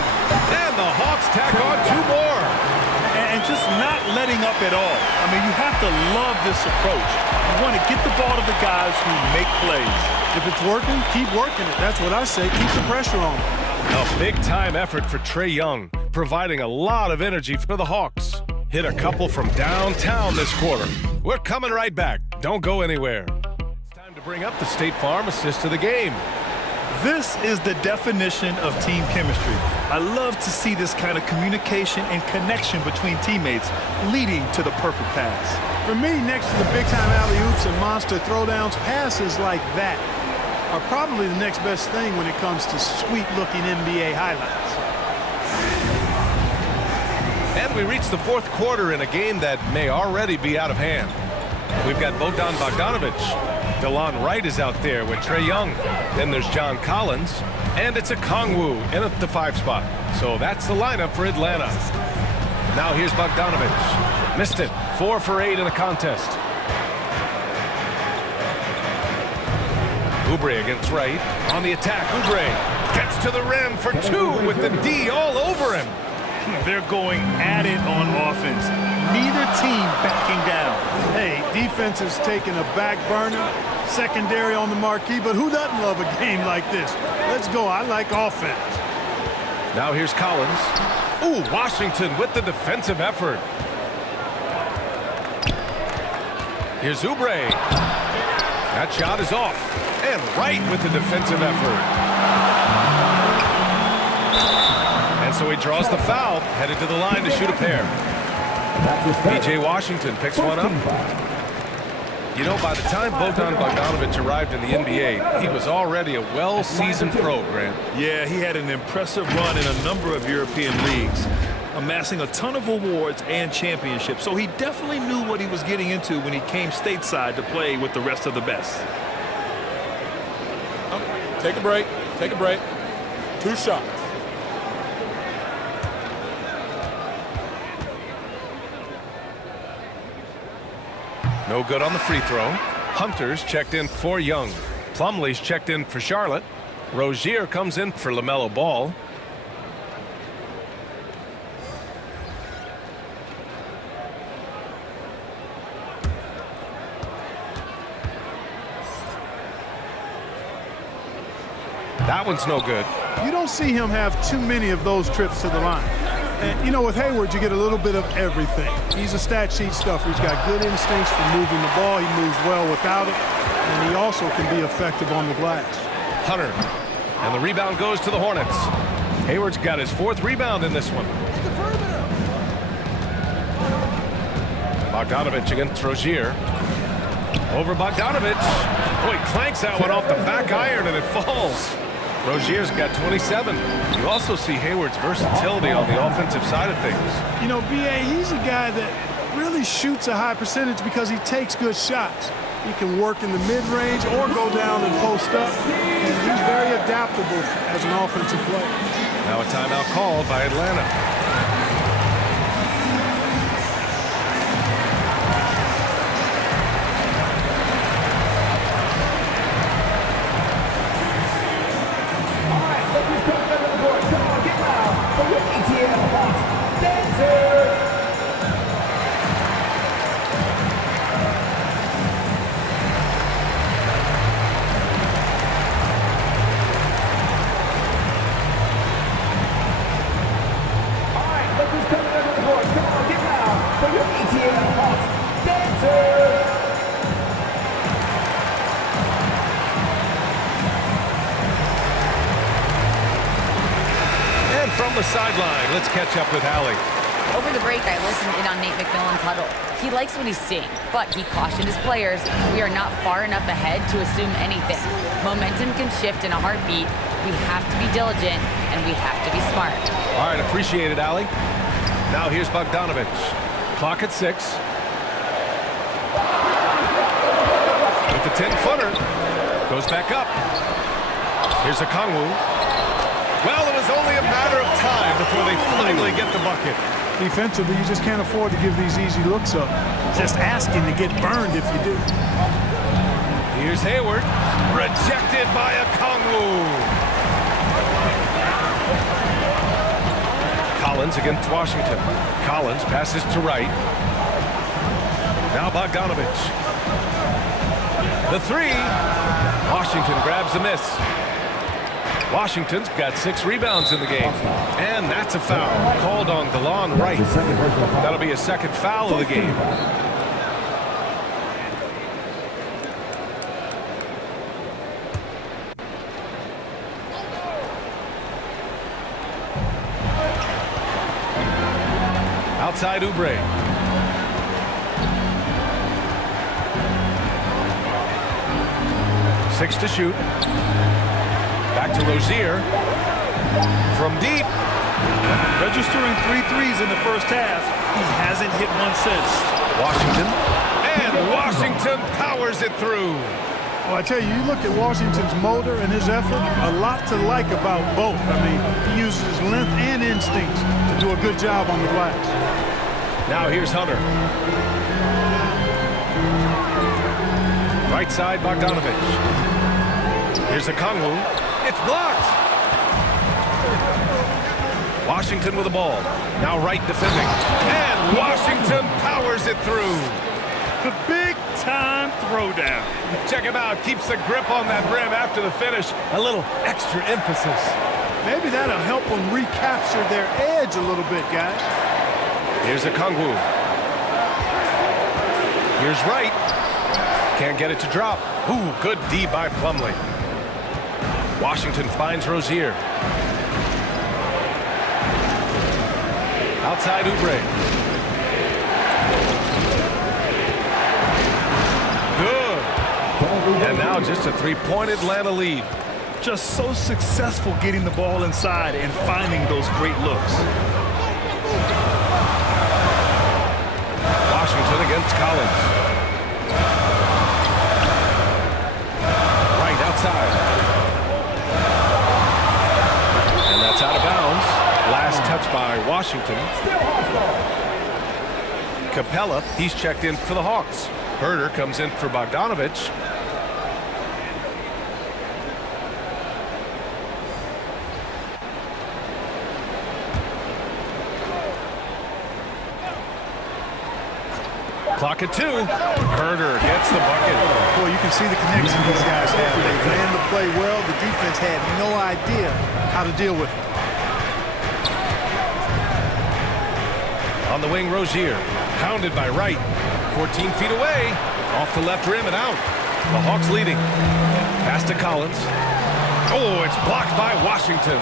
And the Hawks tack on 2 more. And just not letting up at all. I mean, you have to love this approach. You want to get the ball to the guys who make plays. If it's working, keep working it. That's what I say. Keep the pressure on. A big-time effort for Trae Young, providing a lot of energy for the Hawks. Hit a couple from downtown this quarter. We're coming right back. Don't go anywhere. It's time to to bring up the State Farm assist of the game. This is the definition of team chemistry. I love to see this kind of communication and connection between teammates leading to the perfect pass. For me, next to the big-time alley-oops and monster throwdowns, passes like that are probably the next best thing when it comes to sweet-looking NBA highlights. And we reach the fourth quarter in a game that may already be out of hand. We've got Bogdan Bogdanovic. DeLon Wright is out there with Trae Young. Then there's John Collins. And it's a Kongwu in at the 5 spot. So that's the lineup for Atlanta. Now here's Bogdanovic. Missed it. 4 for 8 in the contest. Oubre against Wright. On the attack, Oubre gets to the rim for 2 with the D all over him. They're going at it on offense. Neither team backing down. Hey, defense is taking a back burner, secondary on the marquee, but who doesn't love a game like this? Let's go. I like offense. Now here's Collins. Ooh, Washington with the defensive effort. Here's Oubre. That shot is off. And Wright with the defensive effort. And so he draws the foul, headed to the line to shoot a pair. P.J. Washington picks one up. You know, by the time Bogdan Bogdanovic arrived in the NBA, he was already a well-seasoned pro, Grant. Yeah, he had an impressive run in a number of European leagues, amassing a ton of awards and championships. So he definitely knew what he was getting into when he came stateside to play with the rest of the best. Take a break. Take a break. 2 shots. No good on the free throw. Hunter's checked in for Young. Plumlee's checked in for Charlotte. Rozier comes in for LaMelo Ball. That one's no good. You don't see him have too many of those trips to the line. And, you know, with Hayward, you get a little bit of everything. He's a stat sheet stuffer. He's got good instincts for moving the ball. He moves well without it. And he also can be effective on the glass. Hunter. And the rebound goes to the Hornets. Hayward's got his 4th rebound in this one. Bogdanovic against Rozier. Over Bogdanovic. Oh, he clanks that one off the back iron and it falls. Rozier's got 27. You also see Hayward's versatility on the offensive side of things. You know, B.A., he's a guy that really shoots a high percentage because he takes good shots. He can work in the mid-range or go down and post up. And he's very adaptable as an offensive player. Now a timeout called by Atlanta. From the sideline, let's catch up with Allie. Over the break, I listened in on Nate McMillan's huddle. He likes what he's seeing, but he cautioned his players, we are not far enough ahead to assume anything. Momentum can shift in a heartbeat. We have to be diligent, and we have to be smart. All right, appreciate it, Allie. Now here's Bogdanovic. Clock at 6. With the 10-footer. Goes back up. Here's a Kongwu. Well, it was only a matter of time before they finally get the bucket. Defensively, you just can't afford to give these easy looks up. Just asking to get burned if you do. Here's Hayward. Rejected by a Kongwu. Collins against Washington. Collins passes to Wright. Now Bogdanovic. The 3. Washington grabs the miss. Washington's got 6 rebounds in the game. And that's a foul called on DeLon Wright. That'll be a 2nd foul of the game. Outside Oubre. Six to shoot. Back to Rozier. From deep. Registering 3 threes in the first half. He hasn't hit one since. Washington. And Washington powers it through. Well, I tell you, you look at Washington's motor and his effort, a lot to like about both. I mean, he uses his length and instincts to do a good job on the glass. Now here's Hunter. Right side, Bogdanovich. Here's Okongwu. It's blocked. Washington with the ball. Now Wright defending. And Washington powers it through. The big-time throwdown. Check him out. Keeps the grip on that rim after the finish. A little extra emphasis. Maybe that'll help them recapture their edge a little bit, guys. Here's Okongwu. Here's Wright. Can't get it to drop. Ooh, good D by Plumlee. Washington finds Rozier. Outside Oubre. Good. And now just a three-point Atlanta lead. Just so successful getting the ball inside and finding those great looks. Washington against Collins. Right outside. And that's out of bounds. Last touch by Washington. Capella, he's checked in for the Hawks. Herder comes in for Bogdanovich. Clock at 2. Herder gets the bucket. Boy, you can see the connection these guys have. They ran the play well. The defense had no idea how to deal with it. On the wing, Rozier. Pounded by Wright. 14 feet away. Off the left rim and out. The Hawks leading. Pass to Collins. Oh, it's blocked by Washington.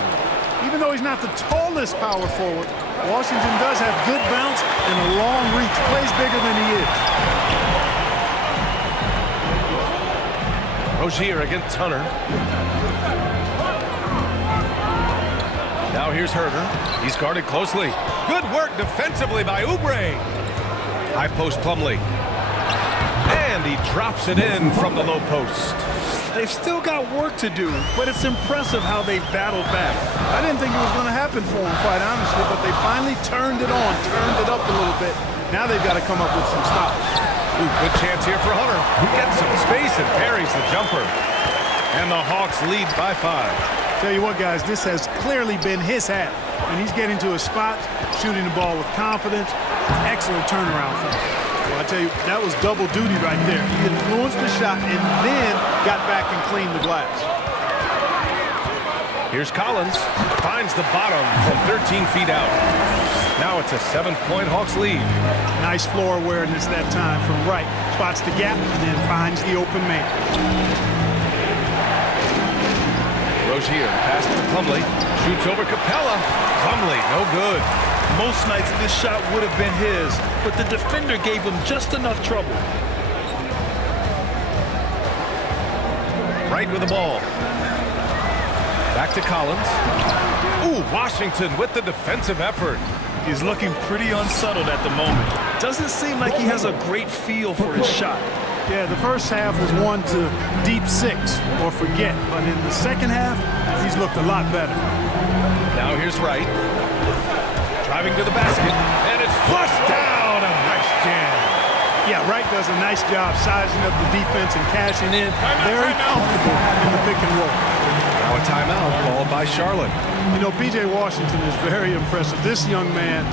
Even though he's not the tallest power forward, Washington does have good bounce and a long reach. Plays bigger than he is. Rozier against Hunter. Now here's Herder. He's guarded closely. Good work defensively by Oubre. High post Plumlee. And he drops it in from the low post. They've still got work to do, but it's impressive how they've battled back. I didn't think it was going to happen for them, quite honestly, but they finally turned it on, turned it up a little bit. Now they've got to come up with some stops. Ooh, good chance here for Hunter. Gets some space and parries the jumper. And the Hawks lead by 5. Tell you what, guys, this has clearly been his half. And he's getting to a spot, shooting the ball with confidence. Excellent turnaround for him. Well, I tell you, that was double duty right there. He influenced the shot and then got back and cleaned the glass. Here's Collins. Finds the bottom from 13 feet out. Now it's a 7-point Hawks lead. Nice floor awareness that time from Wright. Spots the gap and then finds the open man. Rozier passes to Plumlee. Shoots over Capella. Plumlee, no good. Most nights this shot would have been his, but the defender gave him just enough trouble. Right with the ball. Back to Collins. Ooh, Washington with the defensive effort. He's looking pretty unsettled at the moment. Doesn't seem like he has a great feel for his shot. Yeah, the first half was one to deep 6 or forget, but in the second half, he's looked a lot better. Now here's Wright. Driving to the basket, and it's flushed down. A nice jam. Yeah, Wright does a nice job sizing up the defense and cashing in. Very comfortable in the pick and roll. Now a timeout called by Charlotte. You know, P.J. Washington is very impressive. This young man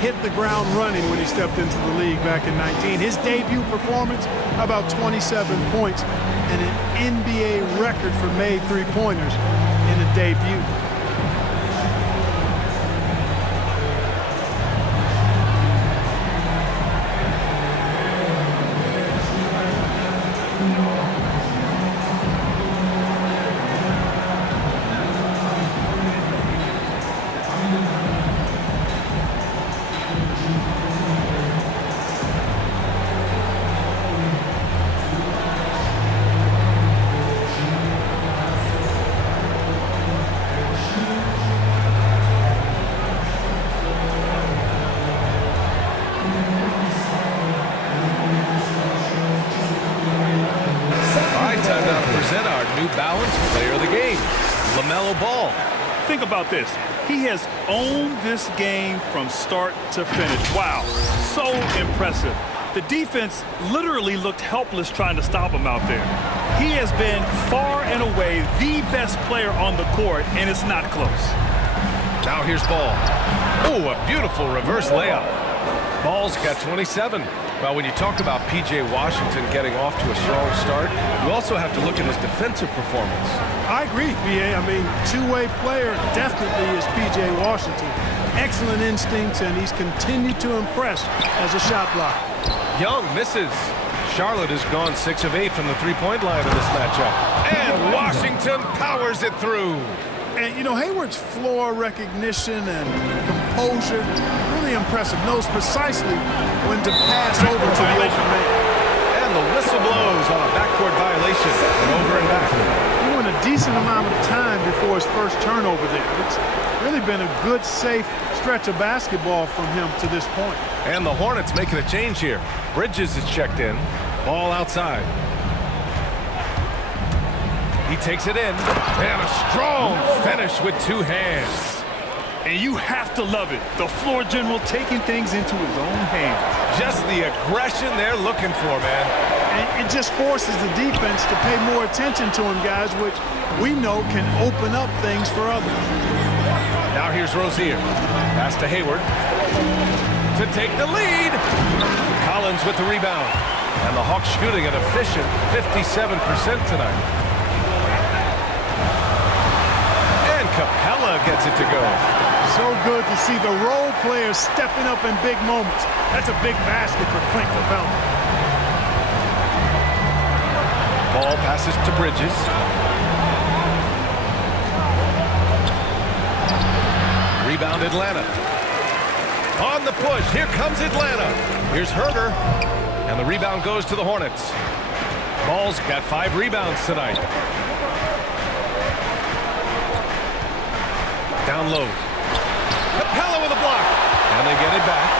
hit the ground running when he stepped into the league back in 19. His debut performance, about 27 points and an NBA record for made three-pointers in a debut. New Balance Player of the Game, LaMelo Ball. Think about this. He has owned this game from start to finish. Wow, so impressive. The defense literally looked helpless trying to stop him out there. He has been far and away the best player on the court, and it's not close. Now here's Ball. Oh, a beautiful reverse layup. Ball's got 27. Well, when you talk about P.J. Washington getting off to a strong start, you also have to look at his defensive performance. I agree, B.A. I mean, two-way player definitely is P.J. Washington. Excellent instincts, and he's continued to impress as a shot blocker. Young misses. Charlotte has gone 6 of 8 from the three-point line in this matchup. And Washington powers it through. And, you know, Hayward's floor recognition and composure, really impressive. Knows precisely when to pass over to the open man. And the whistle blows on a backcourt violation. And over and back. He went a decent amount of time before his first turnover there. It's really been a good, safe stretch of basketball from him to this point. And the Hornets making a change here. Bridges is checked in. Ball outside. He takes it in. And a strong finish with two hands. And you have to love it. The floor general taking things into his own hands. Just the aggression they're looking for, man. And it just forces the defense to pay more attention to him, guys, which we know can open up things for others. Now here's Rozier. Pass to Hayward. To take the lead. Collins with the rebound. And the Hawks shooting an efficient 57% tonight. And Capella gets it to go. So good to see the role players stepping up in big moments. That's a big basket for Clint Capella. Ball passes to Bridges. Rebound Atlanta. On the push, here comes Atlanta. Here's Herter. And the rebound goes to the Hornets. Ball's got 5 rebounds tonight. Down low. Capella with a block. And they get it back.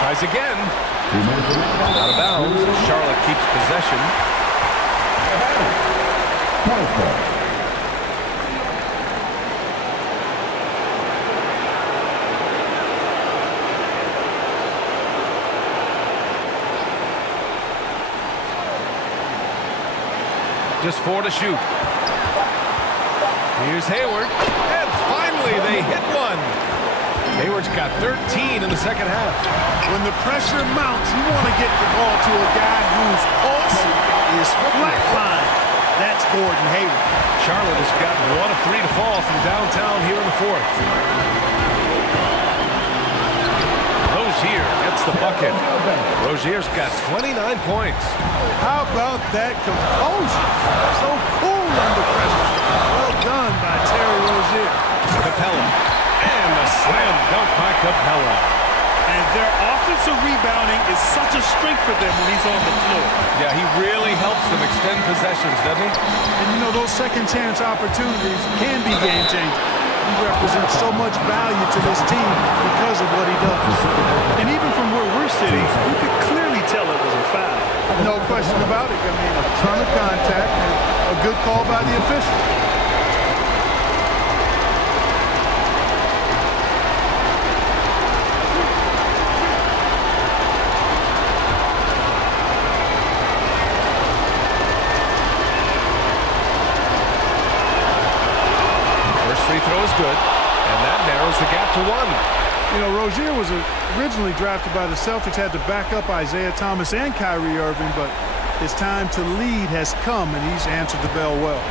Tries again. Out of bounds. Charlotte keeps possession. Just 4 to shoot. Here's Hayward. And finally they hit one. Hayward's got 13 in the second half. When the pressure mounts, you want to get the ball to a guy whose pulse is flatline. That's Gordon Hayward. Charlotte has gotten 1 of 3 to fall from downtown here in the fourth. Rozier gets the bucket. Rozier's got 29 points. How about that composure? So cool under pressure. Well done by Terry Rozier. Capella. And a slam dunk by Capella. And their offensive rebounding is such a strength for them when he's on the floor. Yeah, he really helps them extend possessions, doesn't he? And you know, those second chance opportunities can be game changing. He represents so much value to this team because of what he does. And even from where we're sitting, you could clearly tell it was a foul. No question about it. I mean, a ton of contact and a good call by the official. Free throw is good, and that narrows the gap to 1. You know, Rozier was originally drafted by the Celtics, had to back up Isaiah Thomas and Kyrie Irving, but his time to lead has come, and he's answered the bell well.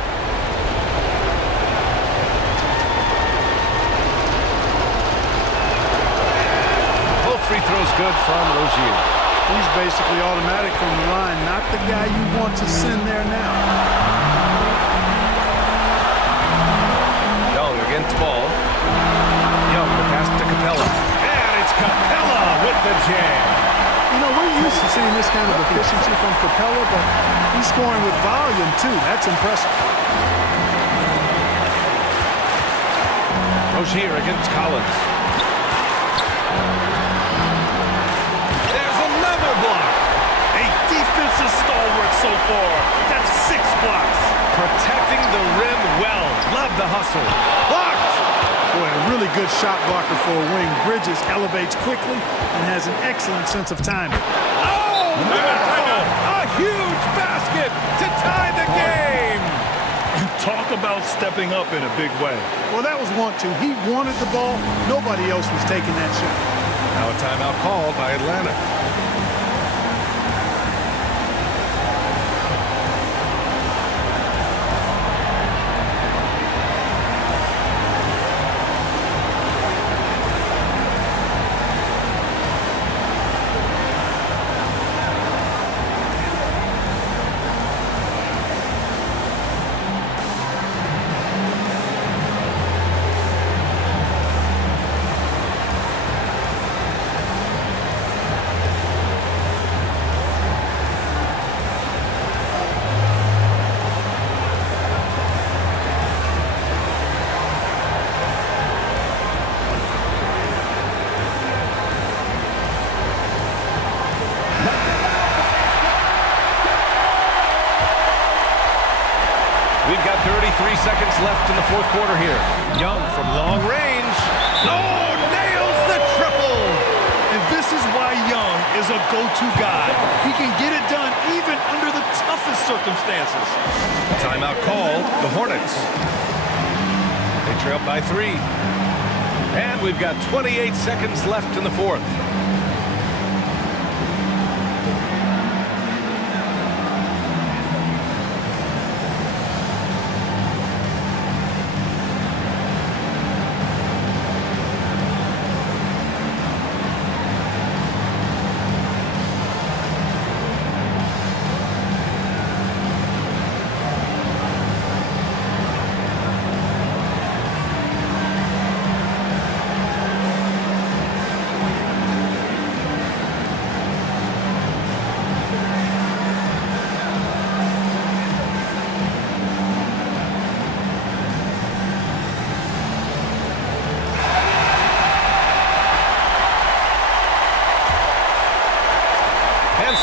Both free throws good from Rozier. He's basically automatic from the line, not the guy you want to send there now. Against ball. Young, the pass to Capella. And it's Capella with the jam. You know, we're used to seeing this kind of efficiency from Capella, but he's scoring with volume, too. That's impressive. Rozier against Collins. There's another block. A defensive stalwart so far. That's 6 blocks. Protect hustle. Blocked! Boy, a really good shot blocker for a wing. Bridges elevates quickly and has an excellent sense of timing. Oh, no! A huge basket to tie the game! Talk about stepping up in a big way. Well, that was want to. He wanted the ball. Nobody else was taking that shot. Now a timeout called by Atlanta. We've got 33 seconds left in the fourth quarter here. Young from long range. Oh, nails the triple! And this is why Young is a go-to guy. He can get it done even under the toughest circumstances. Timeout called, the Hornets. They trail by 3. And we've got 28 seconds left in the fourth.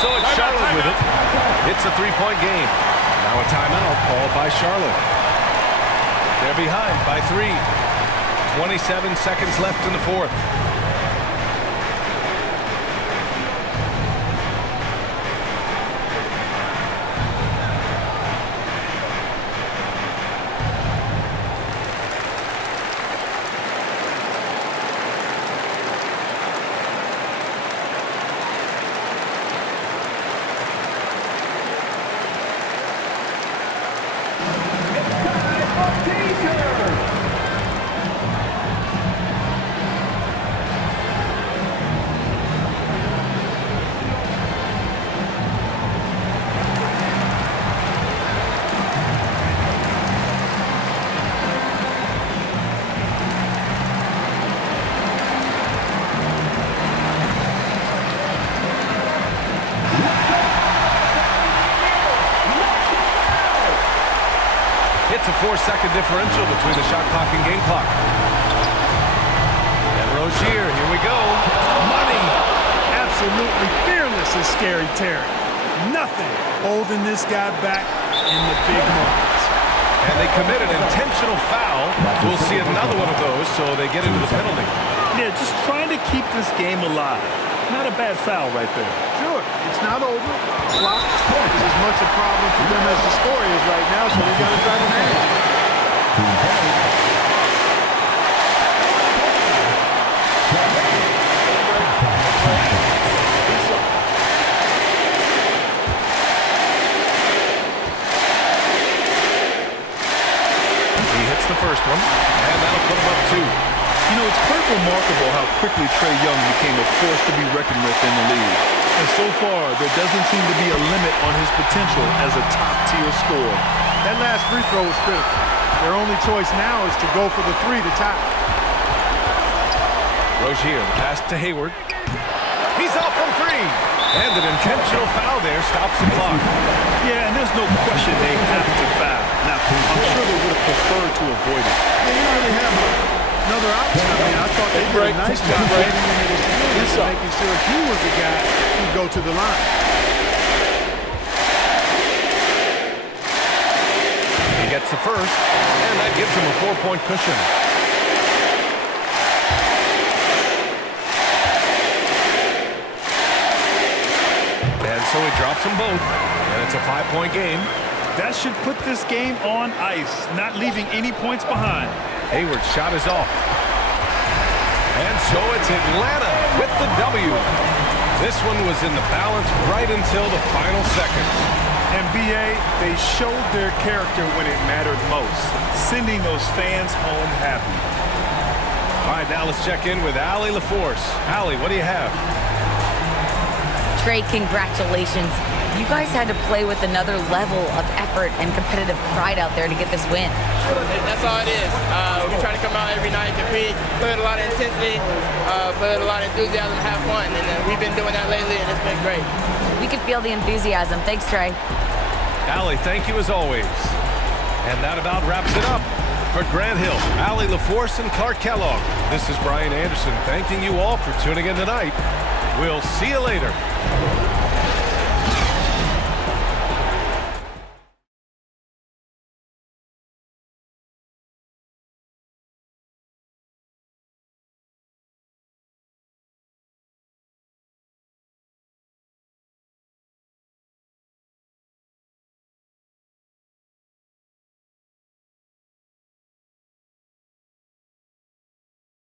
So it's Charlotte with it. It's a three-point game. Now a timeout called by Charlotte. They're behind by 3. 27 seconds left in the fourth. It's a 4-second differential between the shot clock and game clock. And Rozier, here we go. Money! Absolutely fearless is Scary Terry. Nothing holding this guy back in the big moments. And they commit an intentional foul. We'll see another one of those, so they get into the penalty. Yeah, just trying to keep this game alive. Not a bad foul right there. Sure, it's not over. Clock is as much a problem for them as the score is right now, so they got to try to manage. He hits the first one, and that'll put him up 2. You know, it's quite remarkable how quickly Trae Young became a force to be reckoned with in the league. And so far, there doesn't seem to be a limit on his potential as a top-tier scorer. That last free throw was critical. Their only choice now is to go for the 3 to tie. Rozier, pass to Hayward. He's off from 3. And an intentional foul there stops the clock. Yeah, and there's no question they have to foul. Now, I'm sure they would have preferred to avoid it. They didn't really have another option. I mean, I thought they did a nice job making sure he was the guy who go to the line. He gets to first, and that gives him a 4-point cushion. And so he drops them both, and it's a 5-point game. That should put this game on ice, not leaving any points behind. Hayward's shot is off. And so it's Atlanta with the W. This one was in the balance right until the final seconds. NBA, they showed their character when it mattered most, sending those fans home happy. All right, now let's check in with Allie LaForce. Allie, what do you have? Trey, congratulations. You guys had to play with another level of effort and competitive pride out there to get this win. That's all it is. We try to come out every night, compete, play with a lot of intensity, play with a lot of enthusiasm, have fun, and we've been doing that lately, and it's been great. We can feel the enthusiasm. Thanks, Trey. Allie, thank you as always. And that about wraps it up. For Grant Hill, Allie LaForce, and Clark Kellogg, this is Brian Anderson thanking you all for tuning in tonight. We'll see you later.